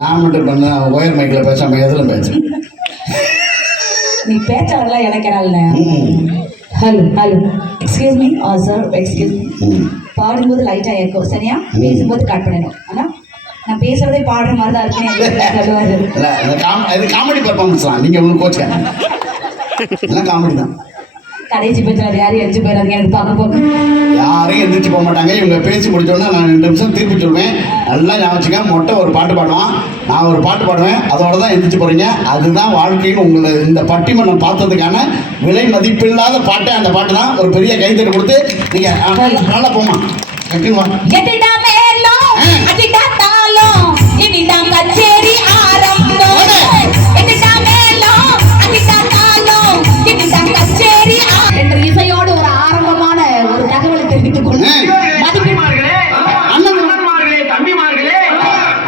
நான் மட்டும் பண்ண ஒயர் மைக்கில் பேசாம எதில் பேசுறேன். நீ பேச்சாளர்லாம் இணைக்கிறாள்ல. Hello hello excuse me sir excuse me. பாடும்போது லைட்டாக ஏற்கும் சரியா, பேசும்போது கட் பண்ணிடும். ஆனால் நான் பேசுறதே பாடுற மாதிரி தான் இருக்கேன். காமெடி பர்ஃபார்மன்ஸ் தான். நீங்கள் உங்களுக்கு கோச்சுக்க எல்லாம் காமெடி தான். கடைசி பேச்சுறது யாரும் எரிஞ்சு போயிடாதீங்க, எனக்கு பார்க்க போக யாரையும் எந்திரிச்சு போக மாட்டாங்க. இவங்க பேசி முடிச்சோன்னா நான் 2 நிமிஷம் திருப்பி சொல்லுவேன். நல்லா ஞாபகிச்சுக்க. மொட்டை ஒரு பாட்டு பாடுவான், நான் ஒரு பாட்டு பாடுவேன், அதோட தான் எந்திரிச்சு போகிறீங்க. அதுதான் வாழ்க்கையில் உங்களை இந்த பட்டிமன்றம் பார்த்ததுக்கான விலை மதிப்பில்லாத பாட்டு. அந்த பாட்டு தான். ஒரு பெரிய கைத்தறி கொடுத்து நீங்கள் நல்லா போமா இசையோடு ஒரு ஆரம்பமான ஒரு தகவலை தெரிவித்துக் கொண்டு அண்ணன்மார்களே, தம்பிமார்களே,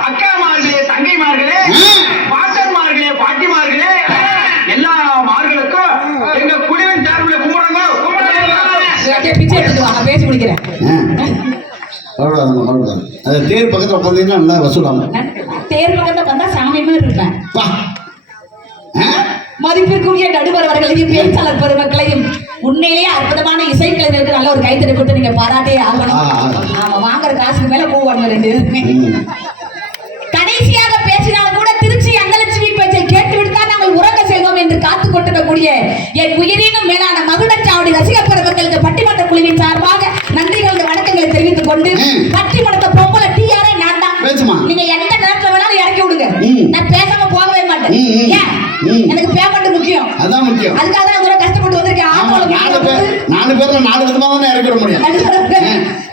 அக்காமார்களே, தங்கைமார்களே, பாட்டன்மார்களே, பாட்டிமார்களே, எல்லா மார்களுக்கும் எங்க குழுவின் சார்பில் கும்பிடுங்க. பிச்சை எடுத்துவாங்க, பேசி முடிக்கிறேன். அது தேர் பக்கத்தில் உட்காந்தீங்கன்னா நல்லா வசூலாங்க. தேர் பக்கத்தில் வந்தா சாமியமே இருப்பேன். மதிப்பிற்குரிய நடுவர் அவர்களையும் பேச்சாளர் பெருமக்களையும் உண்மையிலேயே அற்புதமான இசைக்கலைஞருக்கு நல்ல ஒரு கைத்தறி கொடுத்து நீங்க பாராட்டே ஆகணும். நாம வாங்குற காசுக்கு மேல போவாங்க 2 பேருமே. கடைசியாக பேசினாலும் கூட திருச்சி அன்னலட்சுமி பேச்சை கேட்டுவிட்டுதான் நாங்கள் உறங்க செல்வோம் என்று காத்துக் கொண்டிருக்கக்கூடிய என் உயிரினும் மேலான மகுடச்சாவடி ரசிக பெருமக்களுக்கு பட்டிமன்ற குழுவின் சார்பாக நன்றிகள் வணக்கங்களை தெரிவித்துக் கொண்டு பட்டிமன்றத்தை பொம்பளை டிஆரே நான் தான். நீங்க எந்த நேரத்துல வேணாலும் இறக்கி விடுங்க, நான் பேசாம போகவே மாட்டேன். எனக்கு பேமெண்ட் முக்கியம், அதான் முக்கியம். அதுக்காக தான் இவ்வளவு கஷ்டப்பட்டு வந்திருக்கேன். 4 பேர்ல 4 விதமா தான் இறக்கி விட முடியும்.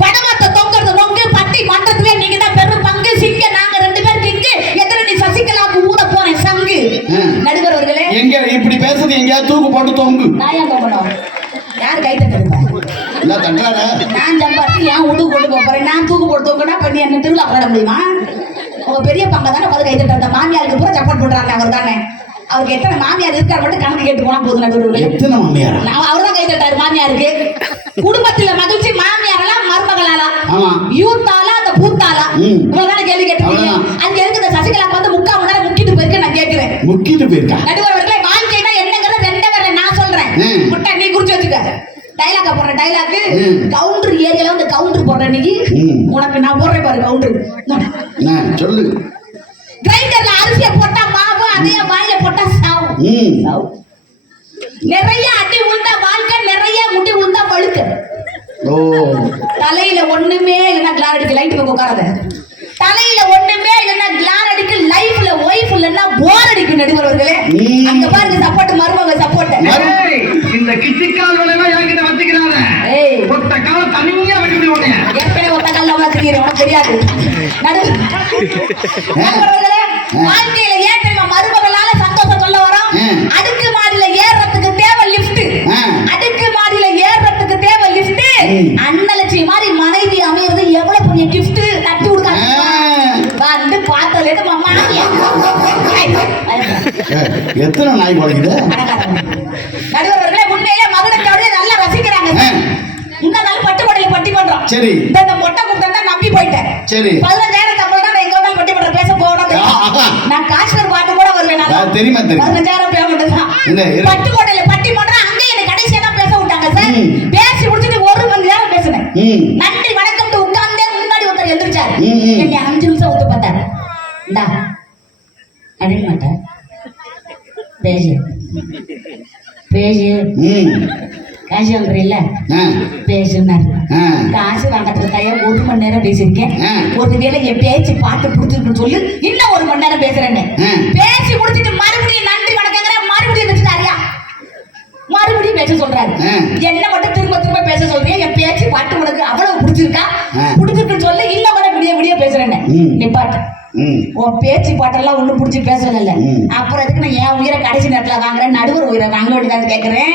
படமத்த தொங்குறது நொங்கு பட்டி மன்றத்திலே நீங்க தான் பெரும் பங்கு. சிங்க நாங்க 2 பேருக்கு இங்கு எத்தனை நீ சசிகலாவுக்கு ஊத போறேன் சங்கு. நடுவர் அவர்களே, எங்க இப்படி பேசுறது எங்கேயாவது தூக்கு போட்டு தொங்கு. நான் ஏன் தொங்கணும்? யார் கை தட்டுறா? இல்ல தட்டுறாரு. நான் சம்பாதிச்சு ஏன் உடுக்கு கொண்டு போறேன்? நான் தூக்கு போட்டு தொங்குனா பண்ணி என்ன திருவிழா போட முடியுமா? உங்க பெரிய பங்க தானே பதில் கை தட்டுற. மாமியாருக்கு பூரா சப்போர்ட் பண்றாங்க. அவர் தானே, அவருக்கு எத்தனை மாமியார் இருக்காரு மட்டும் கணக்கு கேட்டு போனா போதும். நடுவர் எத்தனை மாமியார்? அவர் தான் கை தட்டாரு மாமியாருக்கு. குடும்பத்துல மகிழ்ச்சி மாமியாரெல்லாம் மருமகளாலா யூத்தாலா அந்த பூத்தாலா இவ்வளவுதான கேள்வி கேட்டீங்க. அங்க இருக்கு இந்த சசிகலாக்கு வந்து 3/4 மணி நேரம் முக்கிட்டு போயிருக்கு. நான் கேட்கிறேன், முக்கிட்டு போயிருக்கா? நடுவர்களே, வாழ்க்கைனா என்னங்கறத 2 வரல நான் சொல்றேன். முட்டை நீ குறிச்சு வச்சுக்க. டைலாக போடுற டைலாக் கவுண்டர் ஏரியால வந்து கவுண்டர் போடுற நீ உனக்கு நான் போடுறேன் பாரு கவுண்டர். சொல்லு. கிரைண்டர்ல அரிசியை போட்டா மாவு, அதே வாயில போட்டா சாவு. நிறைய அடி உண்டா வாழ்க்கை, நிறைய முடி உண்டா வழுக்க. தலையில ஒண்ணுமே இல்லைன்னா கிளார் அடிக்க லைட் பக்கம் உட்காராத. தலையில ஒண்ணுமே இல்லைன்னா கிளார் அடிக்க லைஃப்ல ஒய்ஃப் இல்லைன்னா போர் அடிக்கும். நடுவர்களே, அங்க பாருங்க சப்போர்ட் மருமக சப்போர்ட். இந்த கிச்சிக்கால் வளைவா என்கிட்ட வச்சுக்கிறாங்க. ஒத்த கால தனியா வெட்டி விடுவாங்க. எப்பவே ஒத்த கால வச்சுக்கிறீங்க, உனக்கு தெரியாது. நடுவர்களே, வாழ்க்கையில ஏன் தெரியுமா மருமகளால சந்தோஷம் சொல்ல வரோம்? அடுக்கு மாடியில ஏறதுக்கு தேவை லிஃப்ட், அடுக்கு மாடியில ஏறதுக்கு தேவை லிஃப்ட். அன்னலட்சுமி மாதிரி மனைவி அமையிறது எவ்வளவு பெரிய கிஃப்ட். தட்டி கொடுக்காங்க வந்து பார்த்தல எத்தனை நாய் குறைக்குது. நடுவர்களே, உண்மையிலே மகுடச்சாவடியை நல்லா ரசிக்கிறாங்க. இந்த நாள் பட்டுக்கோட்டையில பட்டிமன்றம். சரி, இந்த மொட்டை கொடுத்தா நம்பி போயிட்டேன். சரி, 15,000 சம்பளம் தான் எங்க வேணாலும் பட்டிமன்றம் பேச போகணும். நான் காஷ்மீர் பாட்டு கூட வரல. தெரியுமா? 15,000 பேமெண்ட் தான். பட்டுக்கோட்டையில பட்டிமன்றம். அங்க என்ன கடைசியா தான் பேச விட்டாங்க சார். பேசி முடிச்சுட்டு 1 மணி நேரம் பேசினேன். நன்றி வணக்கம் உட்கார்ந்தே முன்னாடி ஒருத்தர் எந்திரிச்சாரு. என்னை 5 நிமிஷம் ஊத்து பார்த்தாரு. இந்தா அடிக்க மாட்டேன், பேசு பேசு காசு வாங்குறீல்ல பேசுனாரு. காசு வாங்கறதுக்கு தயார் 1 மணி நேரம் பேசியிருக்கேன். ஒருவேளை என் பேச்சு பாட்டு பிடிச்சிருக்குன்னு சொல்லி இன்னும் 1 மணி நேரம் பேசுறேன்னு பேசி முடிச்சுட்டு மறுபடியும் நன்றி வணக்கங்கிற மறுபடியும் வச்சுட்டாரியா, மறுபடியும் பேச சொல்றாரு. என்ன மட்டும் திரும்ப திரும்ப பேச சொல்றேன். என் பேச்சு பாட்டு உனக்கு அவ்வளவு பிடிச்சிருக்கா? பிடிச்சிருக்குன்னு சொல்லி இன்னும் கூட விடிய விடிய பேசுறேன்னு நிப்பாட்டு. உன் பேச்சு பாட்டெல்லாம் ஒண்ணும் பிடிச்சி பேசல. அப்புறம் எதுக்கு நான் என் உயிரை கடைசி நேரத்துல வாங்குறேன்? நடுவர் உயிரை வாங்க வேண்டியதான் கேட்கிறேன்.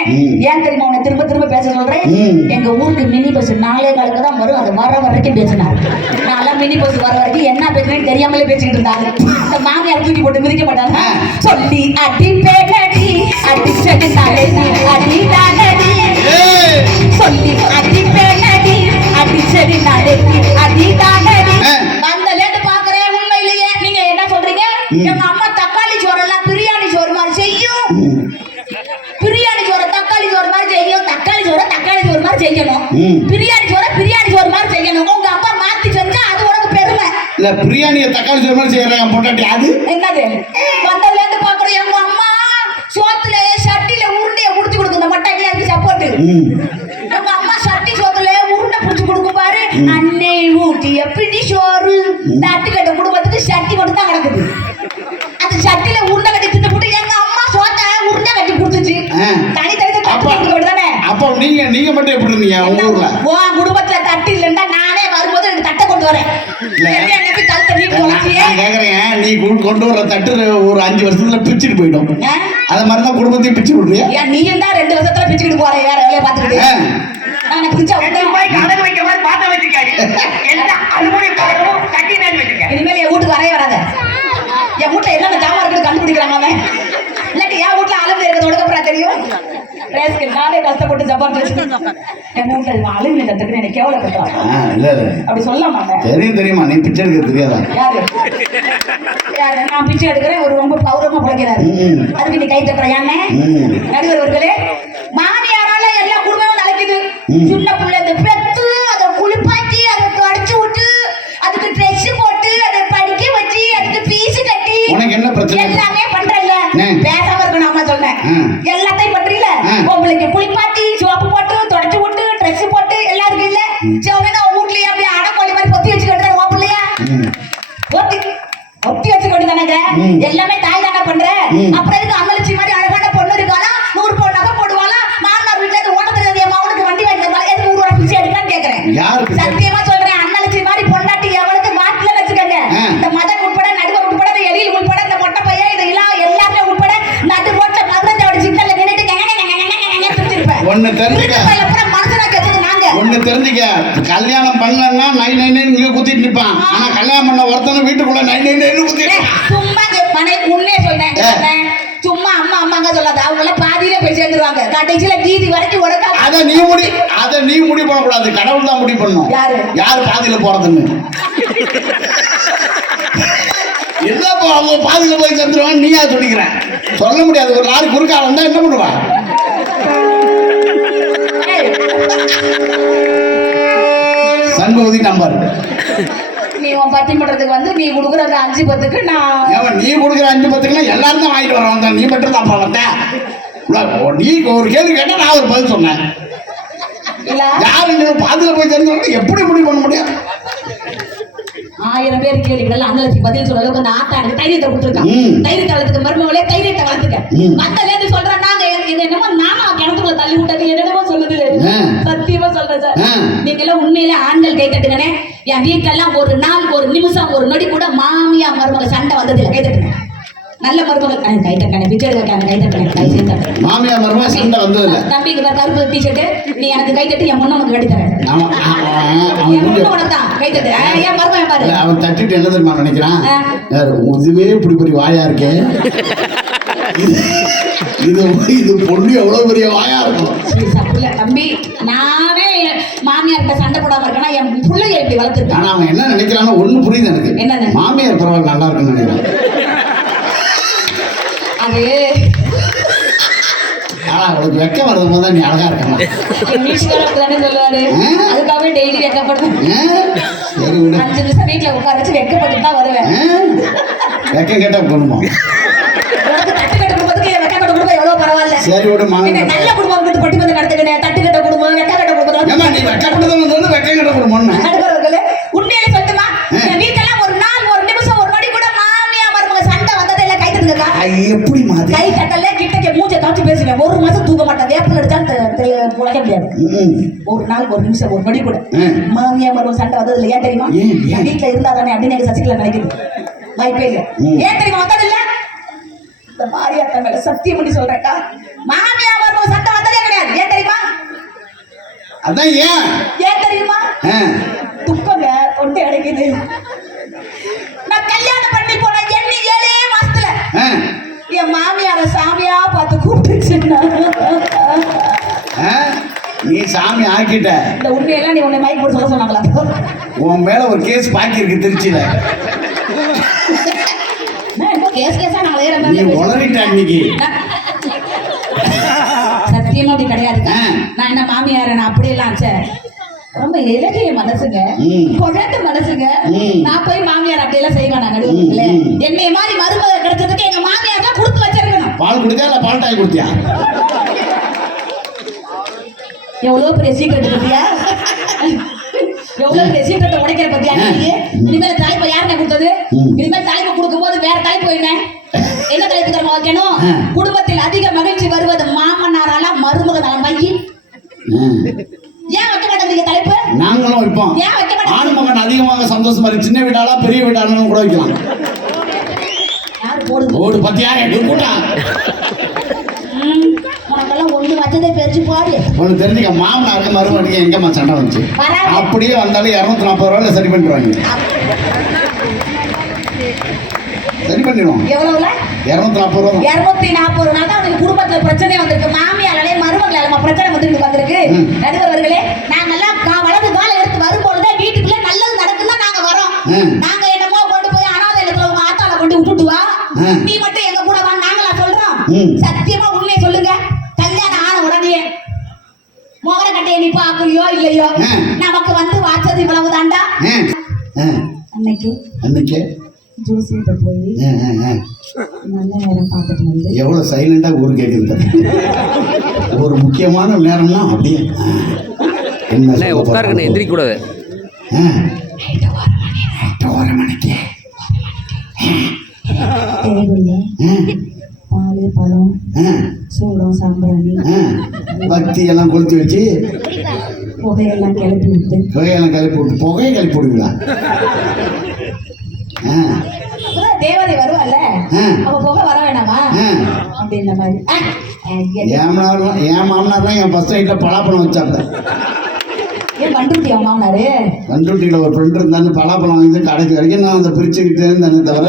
ஏன் தெரியுமா உன்னை திரும்ப திரும்ப பேச சொல்றேன்? எங்க ஊருக்கு மினி பஸ் 4:15 தான் வரும். அது வர வரைக்கும் பேசினாரு. நான் மினி பஸ் வர வரைக்கும் என்ன பேசுறேன்னு தெரியாமலே பேசிக்கிட்டு இருந்தாங்க. இந்த மாமியார் தூக்கி போட்டு மிதிக்க மாட்டாங்க. சொல்லி அடி பேடி அடிச்சடி தலைவி அடி தானடி, சொல்லி அடி பேடி அடிச்சடி தலைவி அடி தானடி. அந்த லேட்டு பாக்குறேன். உண்மையிலேயே நீங்க என்ன சொல்றீங்க? எங்க அம்மா தக்காளி சோறு எல்லாம் பிரியாணி சோறு மாதிரி செய்யும். பிரியாணி சோறு தக்காளி சோறு மாதிரி செய்யும். தக்காளி சோறு மாதிரி செய்யணும். பிரியாணி சோறு மாதிரி செய்யணும். உங்க அப்பா மாத்தி செஞ்சா அது உனக்கு பெருமை இல்ல. பிரியாணியை தக்காளி சோறு மாதிரி செய்யறேன் பொண்டாட்டி. அது என்னது? வந்ததுல இருந்து பாக்குறோம் எங்க அம்மா சோத்துல சட்டில உருண்டைய புடிச்சு கொடுக்கும். இந்த மட்டை இருக்கு சப்போர்ட். எங்க அம்மா சட்டி சோத்துல உருண்டை புடிச்சு கொடுக்கும் பாரு. அன்னை ஊட்டிய பிடி சோறு. நாட்டுக்கட்ட குடும்பத்துக்கு சட்டி மட்டும் தான் கிடக்குது. அந்த சட்டில உருண்டை கட்டி திட்டு போட்டு எங்க அம்மா சோத்த உருண்டை கட்டி கொடுத்துச்சு. தனி தனி தட்டு தானே. அப்போ நீங்க மட்டும் எப்படி இருந்தீங்க உங்க ஊர்ல? உன் குடும்பத்துல தட்டு இல்லன்னா நானே வரும்போது எனக்கு தட்டை கொண்டு வரேன். கேக்குறேன், நீ கொண்டு வர தட்டு ஒரு 5 வருஷத்துல பிச்சுட்டு போயிடும். அது மாதிரிதான் குடும்பத்தையும் பிச்சு விடுறியா? நீ தான் 2 வருஷத்துல பிச்சுக்கிட்டு போற வேற வேலையை பார்த்துக்கிட்டு. நான் பிச்சா கடன் வைக்க மாதிரி பார்த்து வச்சிருக்காரு. இனிமேல் என் வீட்டுக்கு வரவே வராத. என் வீட்டுல என்னென்ன ஜாமான் இருக்குது கண்டுபிடிக்கிறாங்க அவன். இல்லாட்டி என் வீட்டுல அலுவலகம் இருக்கிறது உடம்புறா தெரியும். நானே கஷ்டப்பட்டு ஜப்பான் என் வீட்டுல அலுவலகம் கத்துக்கு எனக்கு கேவல கட்டுறான். அப்படி சொல்ல மாட்டேன். தெரியுமா? நீ பிச்சை எடுக்க தெரியாதா? யாரு? நான் பிச்சை எடுக்கிறேன். ஒரு ரொம்ப கௌரவமா பிழைக்கிறாரு. அதுக்கு நீ கை தட்டுறியானே? நடுவர்களே, மாமியாரால எல்லா குடும்பமும் நடக்குது. சின்ன பிள்ளை இந்த பெத்து அதை குளிப்பாட்டி அதை தொடச்சு விட்டு அதுக்கு ட்ரெஸ் போட்டு அதை படிக்க வச்சு அதுக்கு பீஸ் கட்டி உனக்கு என்ன பிரச்சனை? எல்லாமே பண்றல்ல. பேசாம இருக்கணும். அம்மா சொன்னேன் எல்லாத்தையும் பண்றீல. உங்களுக்கு குளிப்பாட்டி சோப்பு போட்டு தொடச்சு விட்டு ட்ரெஸ் போட்டு எல்லாருக்கும் இல்ல சோவேனா வீட்லயே அப்படியே அடக்கோழி மாதிரி பொத்தி வச்சுக்கிட்டு ஓப்பு இல்லையா? ஒத்தி வச்சுக்கிட்டு தானங்க எல்லாமே தாய் தானே பண்ற. அப்புறம் இதுக்கு அம்மலட்சி மாதிரி அழகான பொண்ணு இருக்காளா? 100 பவுன் நகை போடுவாளா? மாமனார் வீட்டுல இருந்து ஓனத்துல என் மகனுக்கு வண்டி வாங்கி தருவாளா? எதுக்கு 100 ரூபாய் பிச்சை எடுக்கான்னு கேக்குறேன். சத்தியமா சொல்றேன், அண்ணலட்சி மாதிரி பொண்டாட்டி எவளுக்கு மாட்டுல வச்சுக்கங்க. இந்த மதம் உட்பட நடுவர் உட்பட இந்த எலியில் உட்பட இந்த மொட்டை பையன் இது எல்லாமே உட்பட நடு ரோட்ல மதுரஞ்சாவோட சிக்கல்ல நின்னுட்டு ஒண்ணு தெரிஞ்சுக்க, கல்யாணம் பண்ணலன்னா 999 குத்திட்டு நிப்பான். ஆனா கல்யாணம் பண்ண ஒருத்தனும் வீட்டுக்குள்ள 999 குத்திட்டு சும்மா உன்னே சொல்றேன். சும்மா அம்மா அம்மாங்க சொல்லாத. அவங்க எல்லாம் பாதியில போய் சேர்ந்துருவாங்க. கடைசியில வீதி வரைக்கும் உடனே அதை நீ முடிவு பண்ணக்கூடாது. கடவுள் தான் முடிவு பண்ணணும் யாரு பாதியில போறதுன்னு. என்னப்பா அவங்க பாதியில போய் சேர்ந்துருவான்னு நீயா சொல்லிக்கிறேன். சொல்ல முடியாது. ஒரு லாரி குறுக்கால வந்தா என்ன பண்ணுவா? சண்முகதி நம்பர் நீ உன் பட்டிமன்றத்துக்கு வந்து நீ கொடுக்குறது 5-10க்கு நான் நீ கொடுக்குற 5-10க்குன்னா எல்லாரும் தான் வாங்கிட்டு வர வந்தேன். நீ மட்டும் தான் வந்தேன். நீ ஒரு கேள்வி கேட்டா நான் ஒரு பதில் சொன்னேன். யாரு பாதியில போய் தெரிஞ்சவங்க எப்படி முடிவு பண்ண முடியும்? 1000 பேர் கேள்விகள் அண்ணலட்சி பதில் சொல்ற அளவுக்கு அந்த ஆத்தா எனக்கு தைரியத்தை கொடுத்துருக்கான். தைரியத்தை வளர்த்துக்க மருமகளே தைரியத்தை வளர்த்துக்க. மத்தல இருந்து சொல்றேன் நாங்க என்னமோ நானா கிணத்துக்குள்ள தள்ளி விட்டது என்னென்னமோ சொல்லுது. சத்தியமா சொல்றேன் சார். நீங்க எல்லாம் உண்மையிலே ஆண்கள் கை தட்டுங்கனே. என் வீட்டெல்லாம் ஒரு நாள் ஒரு நிமிஷம் ஒரு நொடி கூட மாமியா மருமக சண்டை வந்தது இல்லை. கை தட்டுங்க. நல்ல மருமகள் கை தட்டணே. பிச்சை எடுக்க கை தட்டணே. கை சேர்த்து மாமியா மருமக சண்டை வந்தது இல்லை. தம்பி இந்த கருப்பு டிஷர்ட் நீ எனக்கு கை தட்டி என் பொண்ணு உனக்கு கட்டி தரேன். அவன் தட்டிட்டு என்ன தெரியுமா நினைக்கிறான்? இதுவே இப்படி பெரிய வாயா இருக்கே, இது பொண்ணு எவ்வளவு பெரிய வாயா இருக்கும். தம்பி நானே மாமியார்கிட்ட சண்டை போடாம இருக்கேன்னா என் பிள்ளைய இப்படி வளர்த்துருக்கேன். ஆனா அவன் என்ன நினைக்கிறான்னு ஒண்ணு புரியுது எனக்கு. என்ன? மாமியார் பரவாயில்ல நல்லா இருக்குன்னு நினைக்கிறான். அது அவளுக்கு வெக்க வருது போது நீ அழகா இருக்கலாம். சொல்லுவாரு. அதுக்காக டெய்லி வெக்கப்படுவேன். 5 நிமிஷம் வீட்டுல உட்கார வச்சு வெக்கப்பட்டு தான் வருவேன். வெக்க கேட்டா போகணுமா? தட்டுக்கட்ட குடும்பத்துக்கு வெக்க கட்ட குடும்பம் எவ்வளவு பரவாயில்ல. சரி விட நல்ல குடும்பம் கிட்ட பட்டி வந்து நடத்துக்கிட்டேன். தட்டுக்கட்ட குடும்பம் வெக்க கட்ட குடும்பம் நீ வெக்கப்பட்டது வந்து வெக்க கட்ட குடும்பம் உண்மையிலே சொல்லுமா? வீட்டெல்லாம் ஒரு நாள் ஒரு நிமிஷம் ஒரு நொடி கூட மாமியா மருமக சண்டை வந்ததே இல்லை. கை தட்டுங்க. எப்படி மாதிரி கை தட்டல கிட்டக்க மூஞ்ச காட்சி பேசுவேன். 1 மாசம் தூக்க மாட்டேன். வேப்பல் அடிச்சா பொழைக்க முடியாது. ஒரு நாள் ஒரு நிமிஷம் ஒரு நொடி கூட மாமியா மருமக சண்டை வந்தது இல்லை. ஏன் தெரியுமா? வீட்டுல இருந்தா தானே அப்படின்னு எனக்கு சசிகலா நினைக்குது. வாய்ப்பே இல்லை. ஏன் தெரியுமா வந்தது இல்ல? இந்த மாரியாத்தா மேல சத்தியம் பண்ணி சொல்றேன்டா, மாமியா மருமக சண்டை வந்ததே கிடையாது. ஏன் தெரியுமா? அதான் ஏன் தெரியுமா? துக்கங்க தொண்டை அடைக்குது. நான் கல்யாணம் பண்ணி போன 7 மாசத்துல என் மாமியார சாமியா பார்த்து கூப்பிட்டுச்சுன்னா நீ சாமி ஆக்கிட்ட. இந்த உண்மையெல்லாம் நீ உன்னை மைக் போட்டு சொல்ல சொன்னாங்களா? உன் மேல ஒரு கேஸ் பாக்கி இருக்கு திருச்சியில. கேஸ் கேஸா நாங்களே நீ உளறிட்ட இன்னைக்கு. சத்தியமா அப்படி கிடையாது. நான் என்ன மாமியார நான் அப்படியெல்லாம் ரொம்ப இலகிய மனசுங்க, குழந்தை மனசுங்க. நான் போய் மாமியார் அப்படியெல்லாம் செய்வேன். நான் நடுவுல என்னைய மாதிரி மருமக கிடைச்சதுக்கு எங்க மாமியார் தான் கொடுத்து வச்சிருக்கணும். பால் குடிச்சா இல்ல பால் டாய் குடிச்சியா? எவ்வளவு பெரிய சீக்கிரம் பத்தியா, எவ்வளவு பெரிய சீக்கிரத்தை உடைக்கிற பத்தியா நீ. இனிமேல் தலைப்பை யாருங்க கொடுத்தது? இனிமேல் தலைப்பு கொடுக்கும் போது வேற தலைப்பு போயினேன். என்ன தலைப்பு தரமா வைக்கணும்? குடும்பத்தில் அதிக மகிழ்ச்சி வருவது மாமனாரால மருமக நலம் மையி. ஏன் வைக்க மாட்டேங்க தலைப்பு? நாங்களும் வைப்போம். ஏன் வைக்க மாட்டேங்க? ஆண் மகன் அதிகமாக சந்தோஷமா இருக்கு. சின்ன வீடாலா பெரிய வீடாலும் கூட வைக்கலாம். யாரு போடுது? ஓடு பத்தியா கூட்டா உனக்கெல்லாம் ஒண்ணு வச்சதே பெருசு பாரு. உனக்கு தெரிஞ்சுக்க, மாமனாருக்கு மருமகனுக்கு எங்கம்மா சண்டை வந்துச்சு? அப்படியே வந்தாலும் 240 ரூபாயில சரி பண்ணிடுவாங்க. சரி பண்ணிடுவோம். எவ்வளவுல? 240 ரூபா. 240 நாள் தான் அவனுக்கு குடும்பத்துல பிரச்சனை வந்திருக்கு. மாமியாலே மருமகளால பிரச்சனை வந்திருக்கு. நடுவர்களே, நாங்கெல்லாம் வலது கால எடுத்து வரும்பொழுதே வீட்டுக்குள்ள நல்லது நடக்குன்னா நாங்க வரோம். நாங்க என்னமோ கொண்டு போய் அனாதை இடத்துல உங்க ஆத்தால கொண்டு விட்டுட்டு வா, நீ மட்டும் எங்க கூட வா நாங்களா சொல்றோம்? சத்தியமா உண்மையை சொல்லுங்க. கல்யாணம் ஆன உடனே மோகர கட்டையை நீ பாக்குறியோ இல்லையோ, நமக்கு வந்து வாச்சது இவ்வளவு தாண்டா. அன்னைக்கு ஜோசியிட்ட போய் நல்ல நேரம் பார்த்துட்டு வந்து எவ்வளவு சைலண்டா ஊர் கேக்குது. ஒரு முக்கியமான நேரம்னா அப்படியே என்ன உட்காருங்க, எந்திரிக்க கூடாது. 1 மணிக்கு பால் பழம் சூடம் சாம்பிராணி பக்தி எல்லாம் கொளுத்தி வச்சு புகையெல்லாம் கிளப்பி விட்டு புகையை கிளப்பி விடுங்களா? தேவதை வருவாள்ல, அவ புகை வர வேணாமா அப்படின்ற மாதிரி. என் மாமனார் என் ஃபர்ஸ்ட் நைட்ல பலாப்பழம் வச்சாப்ல. ஏன் பண்ருட்டியா மாமனாரு? பண்ருட்டியில் ஒரு ஃப்ரெண்ட் இருந்தாலும் பலாப்பழம் வாங்கி கடைக்கு வரைக்கும் நான் அதை பிரிச்சுக்கிட்டே இருந்தேனே தவிர